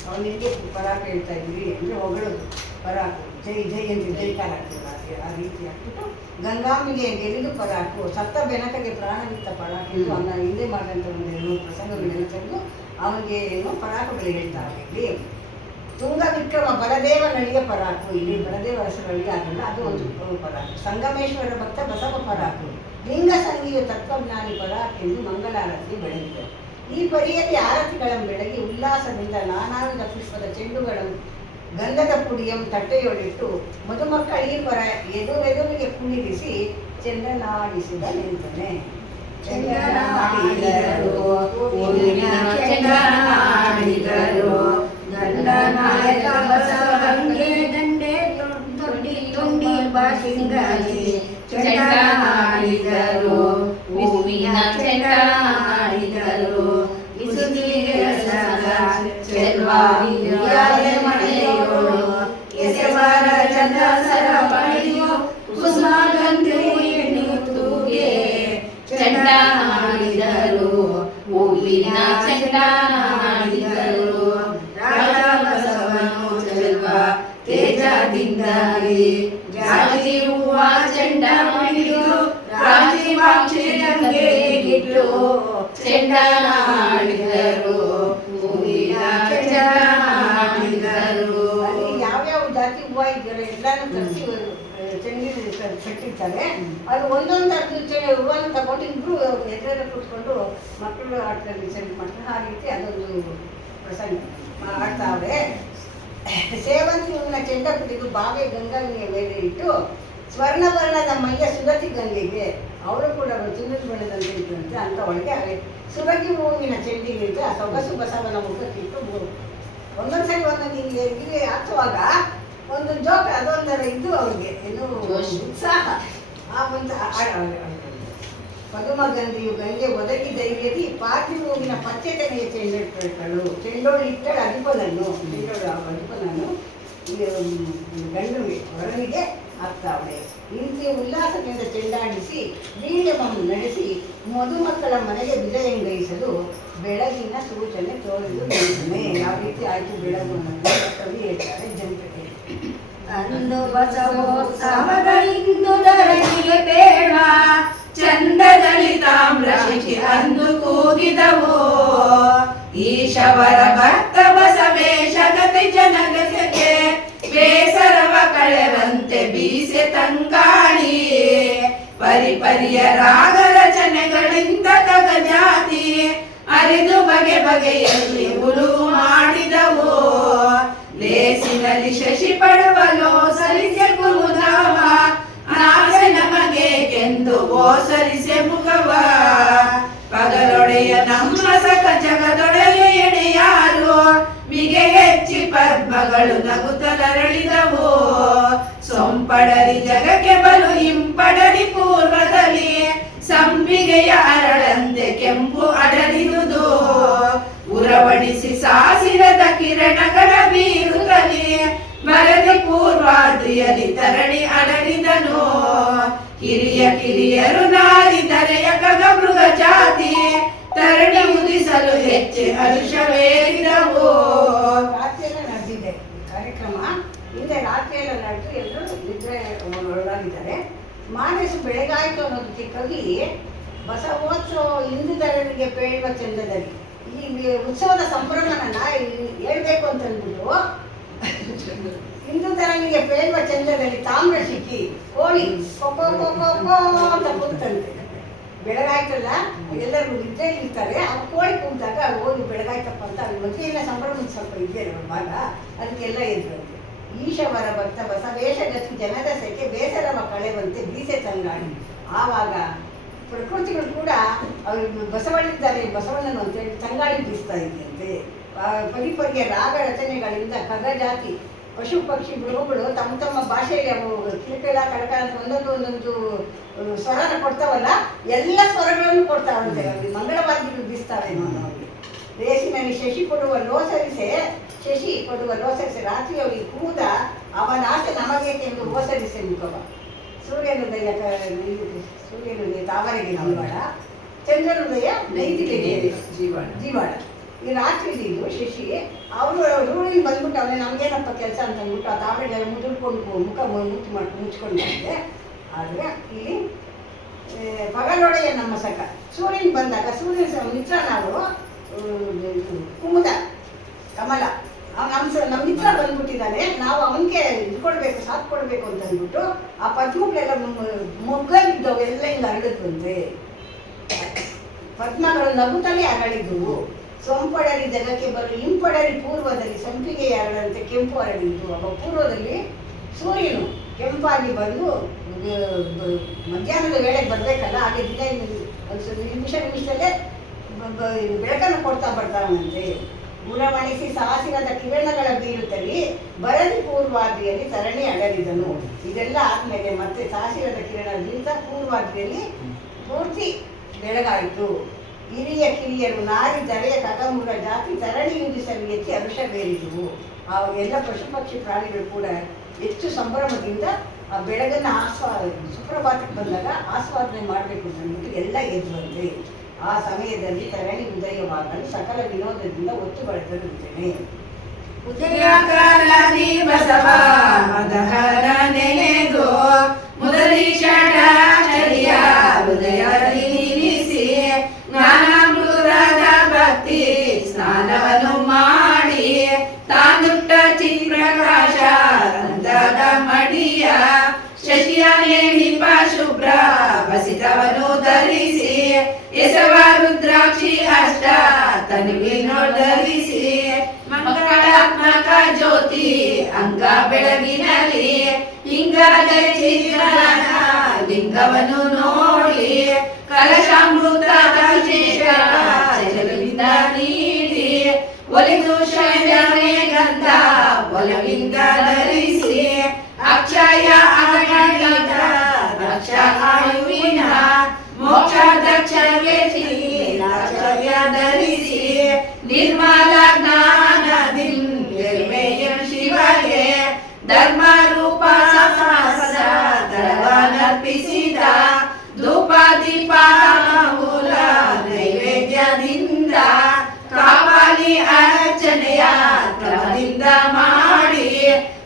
ಅವನಿಗೆ ಪರಾಕ್ ಹೇಳ್ತಾ ಇದ್ವಿ ಅಂದರೆ ಹೊಗಳೋದು ಪರಾಕು ಜೈ ಜೈ ಅಂತ ಜೈಕಾರ ಆಗ್ತದೆ ಆ ರೀತಿ ಆಗ್ಬಿಟ್ಟು ಗಂಗಾಂಬಿಗೆ ಗೆಲಿದು ಪರಾಕು ಸತ್ತ ಬೆನಕಗೆ ಪ್ರಾಣವಿತ್ತ ಪರಾಕು ಎಂದು ಅವನ ಹಿಂದೆ ಮಾಡಿದಂಥ ಒಂದು 2 ಪ್ರಸಂಗಗಳೆಲ್ಲ ತಂದು ಅವನಿಗೆ ಏನೋ ಪರಾಕಗಳು ಹೇಳ್ತಾರೆ. ಇಲ್ಲಿ ತುಂಗ ವಿಕ್ರಮ ಬಲದೇವ ನಳಿಯ ಪರಾಕು, ಇಲ್ಲಿ ಬಲದೇವ ರಸಗಳಿಗೆ ಆಗಲ್ಲ, ಅದು ಒಂದು ಪರಾಕು. ಸಂಗಮೇಶ್ವರ ಭಕ್ತ ಬಸವ ಪರಾಕು, ಲಿಂಗ ಸಂಗೀಯ ತತ್ವಜ್ಞಾನಿ ಪರಾಕ್ ಎಂದು ಮಂಗಲಾರತಿ ಬೆಳಗಿದೆ. ಈ ಪರಿಯಲ್ಲಿ ಆರತಿಗಳನ್ನು ಬೆಳಗಿ ಉಲ್ಲಾಸದಿಂದ ನಾನಾ ವಿಧ ಪುಷ್ಪದ ಚೆಂಡುಗಳನ್ನು ಗಂಧದ ಪುಡಿಯಂ ತಟ್ಟೆಯೊಳಿಟ್ಟು ಮಧುಮಕ್ಕಳೀ ಪರ ಎದುರೆದುರಿಗೆ ಕುಣಿರಿಸಿ ಚೆಂಡನಾಡಿಸಿದ ನಿಂತನೆ. ಚೆಂಡನಾಡಿದರು ದಂಡನಾಯಕ ಬಸವಂಗೆ ದಂಡೆ ತುಂಡಿ ಬಾಸಿಂಗಾಗಿ ಚೆಂಡನಾಡಿದರು ಹೂವಿನ ಚೆಂಡನಾಡಿದರು ಬಿಸುನೀರ ಚೆಲ್ವ ಮಳೆಯೋಳು ಎಸೆವಾರ ಚಂದ ಸರ ಪಡೆಯು ಕುಸುಮಾಗಂಧಿ ಎಣ್ಣೆ ತೂಗೆ ಚೆಂಡನಾಡಿದರು ಹೂವಿನ ಚೆಂಡನಾಡಿದರು ರಾಜ ಬಸವನು ಚೆಲ್ವ ತೇಜದಿಂದಾಗಿ ಜಾಜಿ ಹೂವ ಚೆಂಡ ಮಡಿದು ರಾಜೀವಾಕ್ಷಿಗೆ ಗಿಟ್ಟು ಚೆಂಡನಾಡಿದರು ಹೂವಿನ ಚೆಂಡನಾಡಿದರು. ಅಲ್ಲಿ ಯಾವ್ಯಾವ ಜಾತಿ ಹೂವು ಇದೆಯಲ್ಲ ಎಲ್ಲಾನು ತರಿಸಿ ಚೆಂಡಿನ ಕಟ್ಟಿರ್ತಾರೆ. ಅದು ಒಂದೊಂದು ಹೂವನ್ನು ತಗೊಂಡು ಇಬ್ರು ಎದುರು ಕೂತ್ಕೊಂಡು ಮಕ್ಕಳು ಆಟದಲ್ಲಿ ಚೆಂಡು ಮಾಡ್ತಾರೆ. ಆ ರೀತಿ ಅದೊಂದು ಪ್ರಸಂಗ ಆಡ್ತಾವ್ರೆ. ಸೇವಂತಿ ಹೂವಿನ ಚೆಂಡ ಕುಡಿದು ಬಾವೆ ಗಂಗಾವಿನ ಮೇಲೆ ಇಟ್ಟು ಸ್ವರ್ಣವರ್ಣದ ಮೈಯ ಸುರತಿ ಗಂಗೆಗೆ ಅವರು ಕೂಡ ಚಿನ್ನದ ಬಣ್ಣದಂತೆ ಇಟ್ಟಂತೆ ಅಂತ ಒಳಗೆ ಸುರಗಿ ಹೂವಿನ ಚೆಂಡಿಗಿಂತ ಆ ಸೊಗಸು ಬಸವನ ಮುಖಕ್ಕಿಟ್ಟು ಒಂದೊಂದ್ಸರಿ ಒಂದೊಂದು ಇಲ್ಲಿ ಹಾಕುವಾಗ ಒಂದು ಜೋಕ್ ಅದೊಂದರ ಇದು ಅವ್ರಿಗೆ ಏನು ಉತ್ಸಾಹ ಆ ಒಂದು ಪದುಮಗಂಧಿಯು ಗಂಗೆ ಒದಗಿ ಧೈರ್ಯದಿ ಪಾರ್ಥಿ ಹೂವಿನ ಪಚ್ಚೆತನೆಯ ಚೆಂಡಿಟ್ಟಳು ಚೆಂಡೋಳಿಟ್ಟಳು ಅಧಿಪನನ್ನು ಅಧಿಪನನ್ನು ಗಂಡುಗೆ ಹೊರನಿಗೆ ಆಗ್ತಾವಳೆ. ಈ ರೀತಿ ಉಲ್ಲಾಸದಿಂದ ಚೆಂಡಾಡಿಸಿ ವೀಳ್ಯವನ್ನು ನಡೆಸಿ ಮಧುಮಕ್ಕಳ ಮನೆಗೆ ವಿಜಯಂಗೈಸಲು ಬೆಳಗಿನ ಸೂಚನೆ ತೋರಿದು ನಿಂತನೆ. ಯಾವ ರೀತಿ ಆಯ್ತು ಬೆಳಗು ಅನ್ನೋದು ಕವಿ ಹೇಳ್ತಾರೆ ಜನತೆಗೆ. ಅಂದು ಬಸವೋತ್ಸವದ ಇಂದು ಧರಣಿಗೆ ಬೇಡ ಚಂದದಲ್ಲಿ ತಾಮ್ರಶಿಖಿ ಅಂದು ಕೂಗಿದವು ಈಶವರ ಭಕ್ತ ಬಸವೇಶ ಗತಿ ಜನಗಸಕ್ಕೆ ಬೇಸರವ ಕಳೆವಂತೆ ಬೀಸೆ ತಂಗಾಳಿ ಪರಿಪರಿಯ ರಾಗ ರಚನೆಗಳಿಂದ ತಗ ಜಾತಿ ಅರಿದು ಬಗೆ ಬಗೆಯಲ್ಲಿ ಉಳುವು ಮಾಡಿದವು ಲೇಸಿನಲ್ಲಿ ಶಶಿ ಪಡವಲೋ ಸರಿಸೆ ಕುರುಧಾವ ನಾಸೆ ನಮಗೆ ಕೆಂದು ಓಸರಿಸೆ ಮುಖವ ಪಗಲೊಡೆಯ ನಮ್ಮ ಸಕ ಜಗದೊಡೆಯ ಎಡೆಯಾರು ಮಿಗೆ ಹೆಚ್ಚಿ ಪದ್ಮಗಳು ನಗುತ್ತಲರಳಿದವು ಸೊಂಪಡರಿ ಜಗಕ್ಕೆ ಬಲು ಹಿಂಪಡರಿ ಪೂರ್ವದಲ್ಲಿ ಸಂಪಿಗೆಯ ಅರಳಂತೆ ಕೆಂಪು ಅಡರಿದುದು ಉರವಡಿಸಿ ಸಾಸಿರದ ಕಿರಣಗಳ ಬೀರುತ್ತಲಿ ಮರದಿ ಪೂರ್ವಾದ್ರಿಯಲಿ ತರಣಿ ಅಡರಿದನು ಹಿರಿಯ ಕಿರಿಯರು ನಾರಿದರೆಯ ಕಗ ಮೃಗ ಜಾತಿ ತರಣಿ ಉದಿಸಲು ಹೆಚ್ಚು ಹರುಷವೇರಿದವು. ರಾತ್ರಿಯೆಲ್ಲ ನಡೆದಿದೆ ಕಾರ್ಯಕ್ರಮ. ಹಿಂದೆ ರಾತ್ರಿಯೆಲ್ಲ ನಡೆದು ಎಲ್ಲರೂ ನಿದ್ರೆ ಒಳಗಾಗಿದ್ದಾರೆ. ಮಾನಸ ಬೆಳಗಾಯಿತು ಅನ್ನೋದಕ್ಕೆ ಕವಿ ಬಸವೋತ್ಸವ ಹಿಂದೂ ಧರಣಿಗೆ ಬೇಳುವ ಚಂದದಲ್ಲಿ ಈ ಉತ್ಸವದ ಸಂಭ್ರಮನ ಹೇಳ್ಬೇಕು ಅಂತ ಅಂದ್ಬಿಟ್ಟು ಹಿಂದೂ ಧರಣಿಗೆ ಬೇಳುವ ಚಂದದಲ್ಲಿ ತಾಮ್ರ ಸಿಕ್ಕಿ ಕೋಳಿ ಕೊಕ್ಕೋ ಕೊಕ್ಕೋ ಅಂತ ಕೂತಂತೆ. ಬೆಳಗಾಯ್ತಲ್ಲ ಎಲ್ಲರೂ ನಿದ್ದೆಯಲ್ಲಿ ಇರ್ತಾರೆ. ಆ ಕೋಳಿ ಕೂತಾಗ ಅದು ಹೋಗಿ ಬೆಳಗಾಯ್ತಪ್ಪ ಅಂತ ಅಲ್ಲಿ ಮದುವೆಯ ಸಂಭ್ರಮದ ಸ್ವಲ್ಪ ಇದೆಯಲ್ಲ ಭಾಗ ಅದಕ್ಕೆಲ್ಲ ಇದ್ರಂತೆ. ಈಶವರ ಭಕ್ತ ಬಸವೇಶ ಗತಿ ಜನದ ಸೆಕೆ ಬೇಸರವ ಕಳೆವಂತೆ ಬೀಸೆ ತಂಗಾಡಿ. ಆವಾಗ ಪ್ರಕೃತಿಗಳು ಕೂಡ ಅವರು ಬಸವಳಿದ್ದಾರೆ ಬಸವಣ್ಣನು ಅಂತೇಳಿ ತಂಗಾಳಿ ಬೀಸ್ತಾ ಇದೆಯಂತೆ. ಪರಿಪರಿಗೆ ರಾಗ ರಚನೆಗಳಿಂದ ಖಗ ಜಾತಿ ಪಶು ಪಕ್ಷಿ ಮೃಗಗಳು ತಮ್ಮ ತಮ್ಮ ಭಾಷೆಯಲ್ಲಿ ಅವು ಕಿಲಕಿಲ ಕಡಕ ಅಂತ ಒಂದೊಂದು ಸ್ವರನ ಕೊಡ್ತಾವಲ್ಲ, ಎಲ್ಲ ಸ್ವರಗಳನ್ನು ಕೊಡ್ತಾವಂತೆ. ಅವ್ರಿಗೆ ಮಂಗಳವಾದ್ಯಗಳು ಬೀಸ್ತಾವೆ ಅವ್ರಿಗೆ. ರೇಸಿನಲ್ಲಿ ಶಶಿ ಕೊಡುವ ಲೋಸರಿಸೆ ರಾತ್ರಿ ಅವರಿಗೆ ಕೂದ ಅವನ ಆಸೆ ನಮಗೇಕೆಂದು ಓಸರಿಸೆ ಮುಖವ. ಸೂರ್ಯನುದಯ ತಾವರೆಗೆ ಜೀವಾಳ, ಚಂದ್ರನುದಯ ನೈತಿಗೆ ಜೀವಾಳ. ಈ ರಾತ್ರಿ ಇದು ಶಶಿ ಅವರು ರೂಢಿಗೆ ಬಂದ್ಬಿಟ್ಟು ಅವನೇ ನಮಗೇನಪ್ಪ ಕೆಲಸ ಅಂತ ಅಂದ್ಬಿಟ್ಟು ಆ ತಾವರೆಗೆ ಮುದುಡ್ಕೊಂಡು ಮುಖ ಮುಚ್ಕೊಂಡಿದ್ದೆ. ಆದರೆ ಇಲ್ಲಿ ಪಗಲೊಡೆಯ ನಮ್ಮ ಸಖ ಸೂರ್ಯನ ಬಂದಾಗ ಸೂರ್ಯನ ಮಿತ್ರ ನಾವು ಕುಮುದ ಕಮಲ ನಮ್ಮ ಮಿತ್ರ ಬಂದ್ಬಿಟ್ಟಿದ್ದಾನೆ, ನಾವು ಅವನಿಗೆ ಇದು ಕೊಡಬೇಕು ಸಾಥ್ ಕೊಡಬೇಕು ಅಂತ ಅಂದ್ಬಿಟ್ಟು ಆ ಪದ್ಮಗಳೆಲ್ಲ ಮೊಗ್ಗಲಿದ್ದವೆಲ್ಲ ಹಿಂಗೆ ಅರಳಿದ್ವಂತೆ. ಪದ್ಮಗಳು ನಗುತ್ತಲೇ ಅರಳಿದ್ವು. ಸೊಂಪಡರಿ ಜಗಕ್ಕೆ ಬರಲು ಇಂಪಡರಿ ಪೂರ್ವದಲ್ಲಿ ಸಂಪಿಗೆ ಅರಳಂತೆ ಕೆಂಪು ಅರಳಿದ್ದು. ಅವ ಪೂರ್ವದಲ್ಲಿ ಸೂರ್ಯನು ಕೆಂಪಾಗಿ ಬಂದು ಮಧ್ಯಾಹ್ನದ ವೇಳೆಗೆ ಬರಬೇಕಲ್ಲ, ಹಾಗೆ ದಿನ ನಿಮಿಷದಲ್ಲೇ ಬೆಳಕನ್ನು ಕೊಡ್ತಾ ಬರ್ತಾವಂತೆ. ಉರಮಣಿಸಿ ಸಾಸಿರದ ಕಿರಣಗಳ ಬೀರುತ್ತಲ್ಲಿ ಬರದಿ ಪೂರ್ವಾದಿಯಲ್ಲಿ ಸರಣಿ ಅಡರಿದನು. ಇದೆಲ್ಲ ಆದ್ಮೇಲೆ ಮತ್ತೆ ಸಾಸಿರದ ಕಿರಣ ಬೀಳ್ತಾ ಪೂರ್ವಾದಿಯಲ್ಲಿ ಪೂರ್ತಿ ಬೆಳಗಾಯಿತು. ಹಿರಿಯ ಕಿರಿಯರು ನಾರಿ ದರೆಯ ಕಗಮುಗ ಜಾತಿ ಸರಣಿ ಯುಗಿಸಲು ಎತ್ತಿ ಅರುಷಬೇರಿದುವು. ಅವಾಗೆಲ್ಲ ಪಶು ಪಕ್ಷಿ ಪ್ರಾಣಿಗಳು ಕೂಡ ಹೆಚ್ಚು ಸಂಭ್ರಮದಿಂದ ಆ ಬೆಳಗನ್ನು ಸುಪ್ರಭಾತಕ್ಕೆ ಬಂದಾಗ ಆಸ್ವಾದನೆ ಮಾಡಬೇಕು ಅಂತ ಅಂದ್ಬಿಟ್ಟು ಎಲ್ಲ ಎದ್ದುವಂತೆ. ಆ ಸಮಯದಲ್ಲಿ ತರಣಿ ಉದಯವಾಗಲು ಸಕಲ ವಿನೋದದಿಂದ ಒತ್ತು ಬಳಸಿರುತ್ತೇನೆ. ಉದಯಕಾಲದಿ ಬಸವ ಮದಹರ ನೆನೆದು ಮುದಲಿಷಡಾಚರ್ಯ ಹೃದಯದಲ್ಲಿ ನಿಲ್ಲಿಸಿ ಜ್ಞಾನಾಮೃತದ ಭಕ್ತಿ ಸ್ನಾನವನ್ನು ಮಾಡಿ ತಾನುಟ್ಟ ಚಿತ್ರಕಾಶ ರಂಧ್ರದ ಮಡಿಯ ಶಶಿಯ ನೇಣಿಪ ಶುಭ್ರ ಬಸಿತವನ್ನು ಧರಿಸಿ ಎಸವ ರುದ್ರಾಕ್ಷಿ ಅಷ್ಟ ತನುವಿನೊಡರಿಸಿ ಮಂಗಳಾತ್ಮಕ ಜ್ಯೋತಿ ಅಂಗ ಬೆಳಗಿನಲ್ಲಿ ಇಂಗಾದ ಚಿತ್ರನ ಲಿಂಗವನ್ನು ನೋಡಿ ಕಲಶಾಮೃತದ ಶೇಷದಿಂದ ನೀಡಿ ಒಲಿದು ಶರಣೆ ಗಂಧ ಒಲವಿಂದ ಧರಿಸಿ ಅಕ್ಷಯ ಅಗಣಿತ ದಕ್ಷ ಆಯುವಿನ ಮೋಕ್ಷ ದಕ್ಷಗೆ ಆಚಾರ್ಯ ಧರಿಸಿ ನಿರ್ಮಲ ಜ್ಞಾನದಿರ್ಮೆಯ ಶಿವಗೆ ಧರ್ಮ ರೂಪ ದಳವನರ್ಪಿಸಿದ ಧೂಪ ದೀಪ ಮೂಲ ನೈವೇದ್ಯದಿಂದ ಕಾಪಾಲಿ ಅರ್ಚನೆಯ ಕ್ರಮದಿಂದ ಮಾಡಿ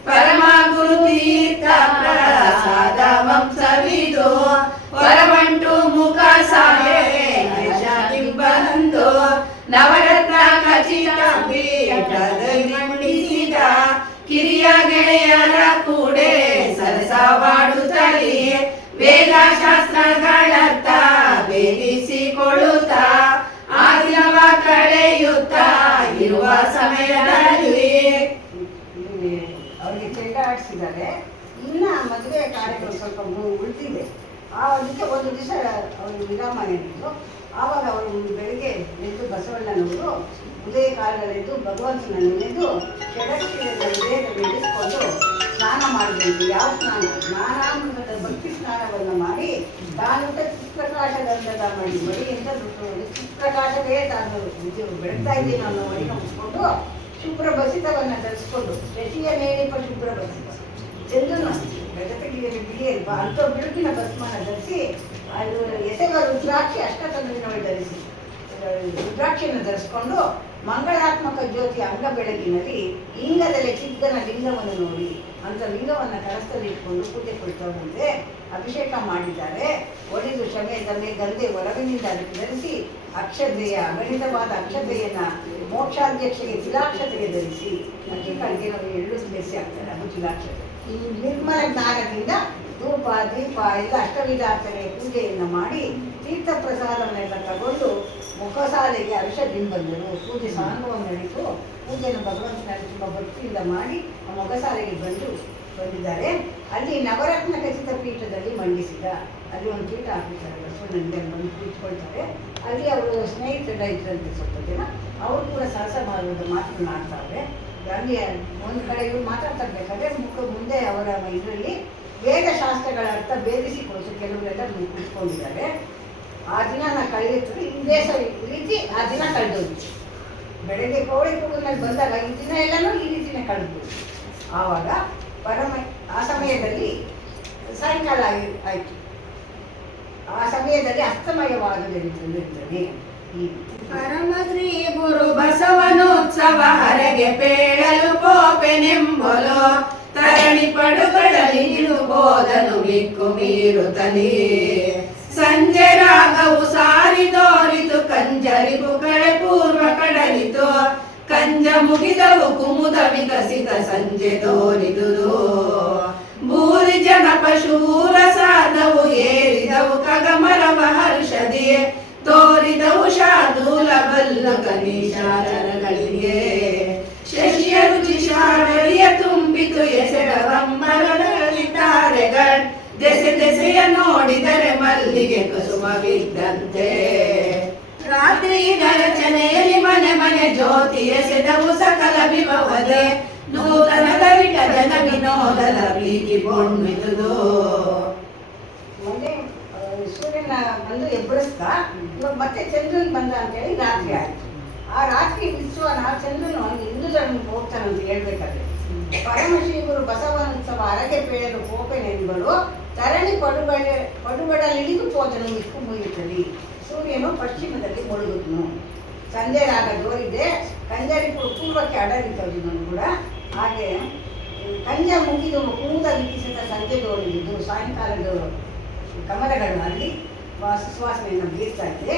ಪರಮ ಗುರು ತೀರ್ಥ ಪ್ರಸಾದವಂ ಸವಿದು ಹೊರವಂಟು ಮುಖ ಸಾಗೆ ಬಂದು ನವರತ್ನ ಖಚಿತ ಪೀಠದಲ್ಲಿ ಮುಡಿಸಿದ ಕಿರಿಯ ಗೆಳೆಯರ ಕೂಡೆ ಸರಸವಾಡುತ್ತಲೇ ವೇದ ಶಾಸ್ತ್ರಗಳರ್ಥ ಭೇದಿಸಿಕೊಳ್ಳುತ್ತಾ ಆದಿನವ ಕಳೆಯುತ್ತಾ ಇರುವ ಸಮಯದಲ್ಲಿ ಅವ್ರಿಗೆ ಚೆಂಡ ಆಡಿಸಿದ್ದಾರೆ. ಇನ್ನ ಮದುವೆ ಕಾರ್ಯಕ್ರಮ ಸ್ವಲ್ಪ ಉಳಿದಿದೆ. ಅದಕ್ಕೆ ಒಂದು ದಿವಸ ಅವರು ವಿರಾಮ ನೀಡಿದ್ರು. ಆವಾಗ ಅವರು ಬೆಳಿಗ್ಗೆ ಎದ್ದು ಬಸವಣ್ಣನವರು ಉದಯ ಕಾಲದಲ್ಲಿದ್ದು ಭಗವಂತನ ನೆನೆದು ಕೆಳಕ್ಕೆ ಇಳಿಸ್ಕೊಂಡು ಸ್ನಾನ ಮಾಡಬೇಕು. ಯಾವ ಸ್ನಾನ? ಜ್ಞಾನಾಮೃತದ ಭಕ್ತಿ ಸ್ನಾನವನ್ನು ಮಾಡಿ ತಾನುಟ ಚಿತ್ರಪ್ರಕಾಶದಂತದ ಮಡಿ ಮಡಿಯಿಂದ ಚಿತ್ರಪ್ರಕಾಶವೇ ತಾನು ಬೆಳಗ್ತಾ ಇದ್ದೀನಿ ಅನ್ನೋ ಮಡಿನ ಮುಚ್ಕೊಂಡು ಶುಭ್ರ ಬಸಿತವನ್ನು ಧರಿಸ್ಕೊಂಡು ಶಶಿಯ ನೇಣಿಪ ಶುಭ್ರ ಬಸಿತ ಚಂದ್ರನ ಬೆಳಕಿಗೆ ಬಿಳಿಯಲ್ಪ ಅಂಥ ಬಿಳುಕಿನ ಭಸ್ಮನ ಧರಿಸಿ ಅದು ಎಸೆವ ರುದ್ರಾಕ್ಷಿ ಅಷ್ಟತಂದ್ರಿನವಳು ಧರಿಸಿ ರುದ್ರಾಕ್ಷಿಯನ್ನು ಧರಿಸ್ಕೊಂಡು ಮಂಗಳಾತ್ಮಕ ಜ್ಯೋತಿ ಅಂಗ ಬೆಳಗಿನಲ್ಲಿ ಲಿಂಗದಲ್ಲಿ ಚಿಕ್ಕನ ಲಿಂಗವನ್ನು ನೋಡಿ ಅಂತ ಲಿಂಗವನ್ನು ಕಳಸದಲ್ಲಿ ಇಟ್ಕೊಂಡು ಪೂಜೆ ಕೊಡ್ತಾ ಮುಂದೆ ಅಭಿಷೇಕ ಮಾಡಿದ್ದಾರೆ. ಒಡೆದು ಶ್ರಮೆ ತಮ್ಮೆ ಗಂಧೆ ಒಲವಿನಿಂದ ಅದಕ್ಕೆ ಧರಿಸಿ ಅಕ್ಷತೆಯ ಅಗಣಿತವಾದ ಅಕ್ಷತೆಯನ್ನ ಮೋಕ್ಷಾಧ್ಯಕ್ಷೆಗೆ ತಿಲಾಕ್ಷತೆಗೆ ಧರಿಸಿ ಅಕ್ಕಿ ಕಾಳಿಗೆ ನಾವು ಎಳ್ಳು ಬೆಸಿ ಆಗ್ತಾರೆ. ಅದು ತಿಲಾಕ್ಷತೆ. ಈ ನಿರ್ಮಲ ಜ್ಞಾನದಿಂದ ಧೂಪ ದೀಪ ಎಲ್ಲ ಅಷ್ಟವಿಧಾರ್ಥನೆ ಪೂಜೆಯನ್ನು ಮಾಡಿ ತೀರ್ಥ ಪ್ರಸಾದವನ್ನೆಲ್ಲ ತಗೊಂಡು ಮುಖಸಾಲೆಗೆ ಅರ್ಷದಿಂದ ಬಂದರು. ಪೂಜೆ ಸಾಂಗವ ನಡೀತು. ಪೂಜೆಯನ್ನು ಭಗವಂತನಲ್ಲಿ ತುಂಬ ಭಕ್ತಿಯಿಂದ ಮಾಡಿ ಮೊಗಸಾಲೆಗೆ ಬಂದಿದ್ದಾರೆ. ಅಲ್ಲಿ ನವರತ್ನ ಖಚಿತ ಪೀಠದಲ್ಲಿ ಮಂಡಿಸಿದ ಅಲ್ಲಿ ಒಂದು ಪೀಠ ಹಾಕಿರ್ತಾರೆ ಬಸವಣ್ಣನಿಗೆ, ಅಲ್ಲಿ ಬಂದು ಕೂತ್ಕೊಳ್ತಾರೆ. ಅಲ್ಲಿ ಅವರು ಸ್ನೇಹಿತರೆಲ್ಲ ಇದ್ರಂತೆ ಸ್ವಲ್ಪ ಜನ, ಅವರು ಕೂಡ ಸಹಸ ಮಾಡುವ ಮಾತನ್ನು ಆಡ್ತಾವೆ. ಅಲ್ಲಿ ಒಂದು ಕಡೆ ಇವ್ರು ಮಾತಾಡ್ತಿರ್ಬೇಕಾದ್ರೆ ಮುಂದೆ ಅವರ ಇದರಲ್ಲಿ ವೇದಶಾಸ್ತ್ರಗಳ ಅರ್ಥ ಭೇದಿಸಿಕೊಳ್ತು ಕೆಲವರೆಲ್ಲ ಕೂತ್ಕೊಂಡಿದ್ದಾರೆ. ಆ ದಿನ ನಾ ಕಳೆಯುತ್ತದೆ ಇದೇ ರೀತಿ ಆ ದಿನ ಕಳೆದೋಗಿತ್ತು. ಬೆಳಗ್ಗೆ ಕೋಳಿ ಕೂಗಿನಲ್ಲಿ ಬಂದಾಗ ಈ ದಿನ ಎಲ್ಲನೂ ಈ ರೀತಿನೇ ಕಳೆದು. ಆವಾಗ ಆ ಸಮಯದಲ್ಲಿ ಸಾಯಂಕಾಲ ಆಯಿತು. ಆ ಸಮಯದಲ್ಲಿ ಅಸ್ತಮಯವಾಗಲಿರುತ್ತದೆ. ಪರಮ ಶ್ರೀ ಗುರು ಬಸವನೋತ್ಸವ ಹರಗೆ ಪೇಳಲು ಪೋಪೆನೆಂಬಲು ತರಣಿ ಪಡುಗಳಲ್ಲಿ ನಿಲುಬೋದನು ಬಿಕ್ಕು ಮೀರುತ್ತಲೇ. ಸಂಜೆ ರಾಗವು ಸಾರಿದೋರಿತು ಕಂಜರಿಗೂ ಕಳೆ ಪೂರ್ವ ಕಡಲಿತು. ಕಂಜ ಮುಗಿದವು ಕುಮುದ ವಿಕಸಿತ ಸಂಜೆ ತೋರಿದುದು. ಭೂರಿ ಜನ ಪಶೂರ ಸಾಧವು ಏರಿದವು ಕಗಮರವ ಹರ್ಷದಿ. ತೋರಿದವು ಶಾರ್ದೂಲ ಬಲ್ಲ ಕನೀಶಾಚರಗಳಿಗೆ. ಶಶಿಯ ರುಚಿ ಶಾಡಳಿಯ ತುಂಬಿತು ಎಸೆಡವಂಬರಗಳಿತಾರೆಗಳ್. ದೆಸೆ ದೆಸೆಯ ನೋಡಿದರೆ ಮಲ್ಲಿಗೆ ಕುಸುಮವಿದ್ದಂತೆ. ರಾತ್ರಿ ರಚನೆಯಲ್ಲಿ ಮನೆ ಮನೆ ಜ್ಯೋತಿ ಎಸೆದವು ಸಕಲ ವಿಭವದೆ. ನೂತನದ ವಿಟ ಜನ ವಿನೋದದ ಪ್ರೀತಿ ಕೊಂಡ್ಮಿದುದು. ಮೊನ್ನೆ ಸೂರ್ಯನ ಬಂದು ಎಬ್ಬರಿಸ್ತಾ ಇವಾಗ ಮತ್ತೆ ಚಂದ್ರನ್ ಬಂದ ಅಂತೇಳಿ ರಾತ್ರಿ ಆಯ್ತು. ಆ ರಾತ್ರಿ ಬಿಡಿಸುವ ಚಂದ್ರನು ಹಿಂದೂ ಧರ್ಮಕ್ಕೆ ಹೋಗ್ತಾನಂತ ಹೇಳ್ಬೇಕಾದ್ರೆ ಪರಮಶ್ರೀ ಗುರು ಬಸವನೋತ್ಸವ ಹರಗೆ ಪೇಳಲು ಪೋಪೆನೆಂಬಳು ತರಣಿ ಪಡುಬಡಲಿಳಿದು ಪೋತನು ಇಕ್ಕು ಮುಗಿಯುತ್ತದೆ. ಸೂರ್ಯನು ಪಶ್ಚಿಮದಲ್ಲಿ ಮುಳುಗುತ್ತನು. ಸಂಜೆ ರಾಗ ಜೋರಿದೆ. ಕಂಜರಿ ಪೂರ್ವಕ್ಕೆ ಅಡರಿದ್ದನು ಕೂಡ. ಹಾಗೆ ಕಂಜ ಮುಗಿದು ಕುಮುದ ವಿಕಿಸಿದ ಸಂಜೆ ದೋರಿದ್ದು ಸಾಯಂಕಾಲದ ಕಮಲಗಳು ಅಲ್ಲಿ ಸುವಾಸನೆಯನ್ನು ಬೀರ್ತಾ ಇದೆ.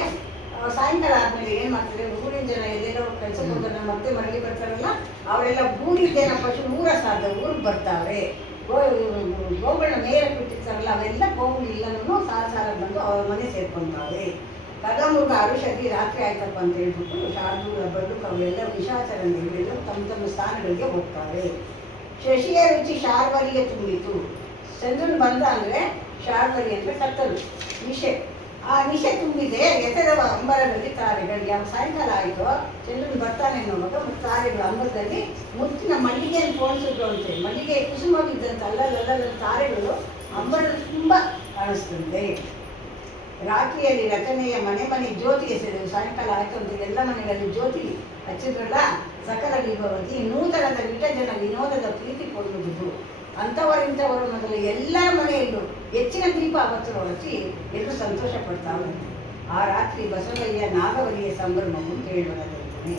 ಸಾಯಂಕಾಲ ಆದಮೇಲೆ ಏನು ಮಾಡ್ತಾರೆ, ಊರಿನ ಜನ ಎಲ್ಲೆಲ್ಲೋ ಕೆಲಸಕ್ಕೆ ಹೋಗೋದನ್ನ ಮತ್ತೆ ಮರಳಿ ಬರ್ತಾರಲ್ಲ, ಅವರೆಲ್ಲ ಊರಿನ ಜನ ಪಶು ಊರ ಸಾಧ ಊರಿಗೆ ಬರ್ತಾವೆ. ಗೋಗಳನ್ನ ಮೇಲೆ ಬಿಟ್ಟಿರ್ತಾರಲ್ಲ, ಅವೆಲ್ಲ ಗೋಗಳು ಎಲ್ಲನೂ ಸಾಲ ಬಂದು ಅವ್ರ ಮನೆ ಸೇರ್ಕೊಂತಾವೆ. ಕಗಮೃಗ ಔಷಧಿ ರಾತ್ರಿ ಆಯ್ತಪ್ಪ ಅಂತ ಹೇಳ್ಬಿಟ್ಟು ಶಾರ್ದೂಲ ಬಳ್ಳುಕ ಅವೆಲ್ಲ ನಿಶಾಚರಣಿಗಳೆಲ್ಲ ತಮ್ಮ ತಮ್ಮ ಸ್ಥಾನಗಳಿಗೆ ಹೋಗ್ತಾರೆ. ಶಶಿಯ ರುಚಿ ಶಾರ್ವರಿಗೆ ತುಂಬಿತು. ಚಂದ್ರನ್ ಬಂದ ಅಂದರೆ ಶಾರ್ವರಿ ಅಂದರೆ ಕತ್ತಲು, ನಿಶೆ. ಆ ನಿಶೆ ತುಂಬಿದೆ. ಎತ್ತರವ ಅಂಬರದಲ್ಲಿ ತಾರೆಗಳು. ಯಾವ ಸಾಯಂಕಾಲ ಆಯಿತು, ಚಂದ್ರನ್ ಬರ್ತಾನೆ ಅನ್ನೋವಾಗ ತಾರೆಗಳು ಅಂಬರದಲ್ಲಿ ಮುತ್ತಿನ ಮಲ್ಲಿಗೆಯನ್ನು ಪೋಣಿಸಿದ್ರು ಅಂತೆ. ಮಲ್ಲಿಗೆ ಕುಸುಮವಿದ್ದಂತೆ ಅಲ್ಲಲ್ಲ ತಾರೆಗಳು ಅಂಬರದಲ್ಲಿ ತುಂಬ ಕಾಣಿಸ್ತದೆ. ರಾತ್ರಿಯಲ್ಲಿ ರಚನೆಯ ಮನೆ ಮನೆ ಜ್ಯೋತಿ ಎಸೆದವು. ಸಾಯಂಕಾಲ ಆಯಿತು ಅಂತ ಎಲ್ಲ ಮನೆಗಳಲ್ಲಿ ಜ್ಯೋತಿ ಹಚ್ಚಿದ್ರಲ್ಲ, ಸಕಲ ವಿಭವತಿ. ನೂತನದ ವಿಟಜನ ವಿನೋದದ ಪ್ರೀತಿ ಕೊಳ್ಳುವುದು. ಅಂಥವರಿಂಥವರು ಮೊದಲು ಎಲ್ಲರ ಮನೆಯಲ್ಲೂ ಹೆಚ್ಚಿನ ದೀಪ ಅವತ್ತು ಹಚ್ಚಿ ಎಲ್ಲರೂ ಸಂತೋಷ ಪಡ್ತಾವೆ. ಆ ರಾತ್ರಿ ಬಸವಯ್ಯ ನಾಗವರಿಯ ಸಂಭ್ರಮವನ್ನು ಕೇಳುವುದಾಗುತ್ತದೆ.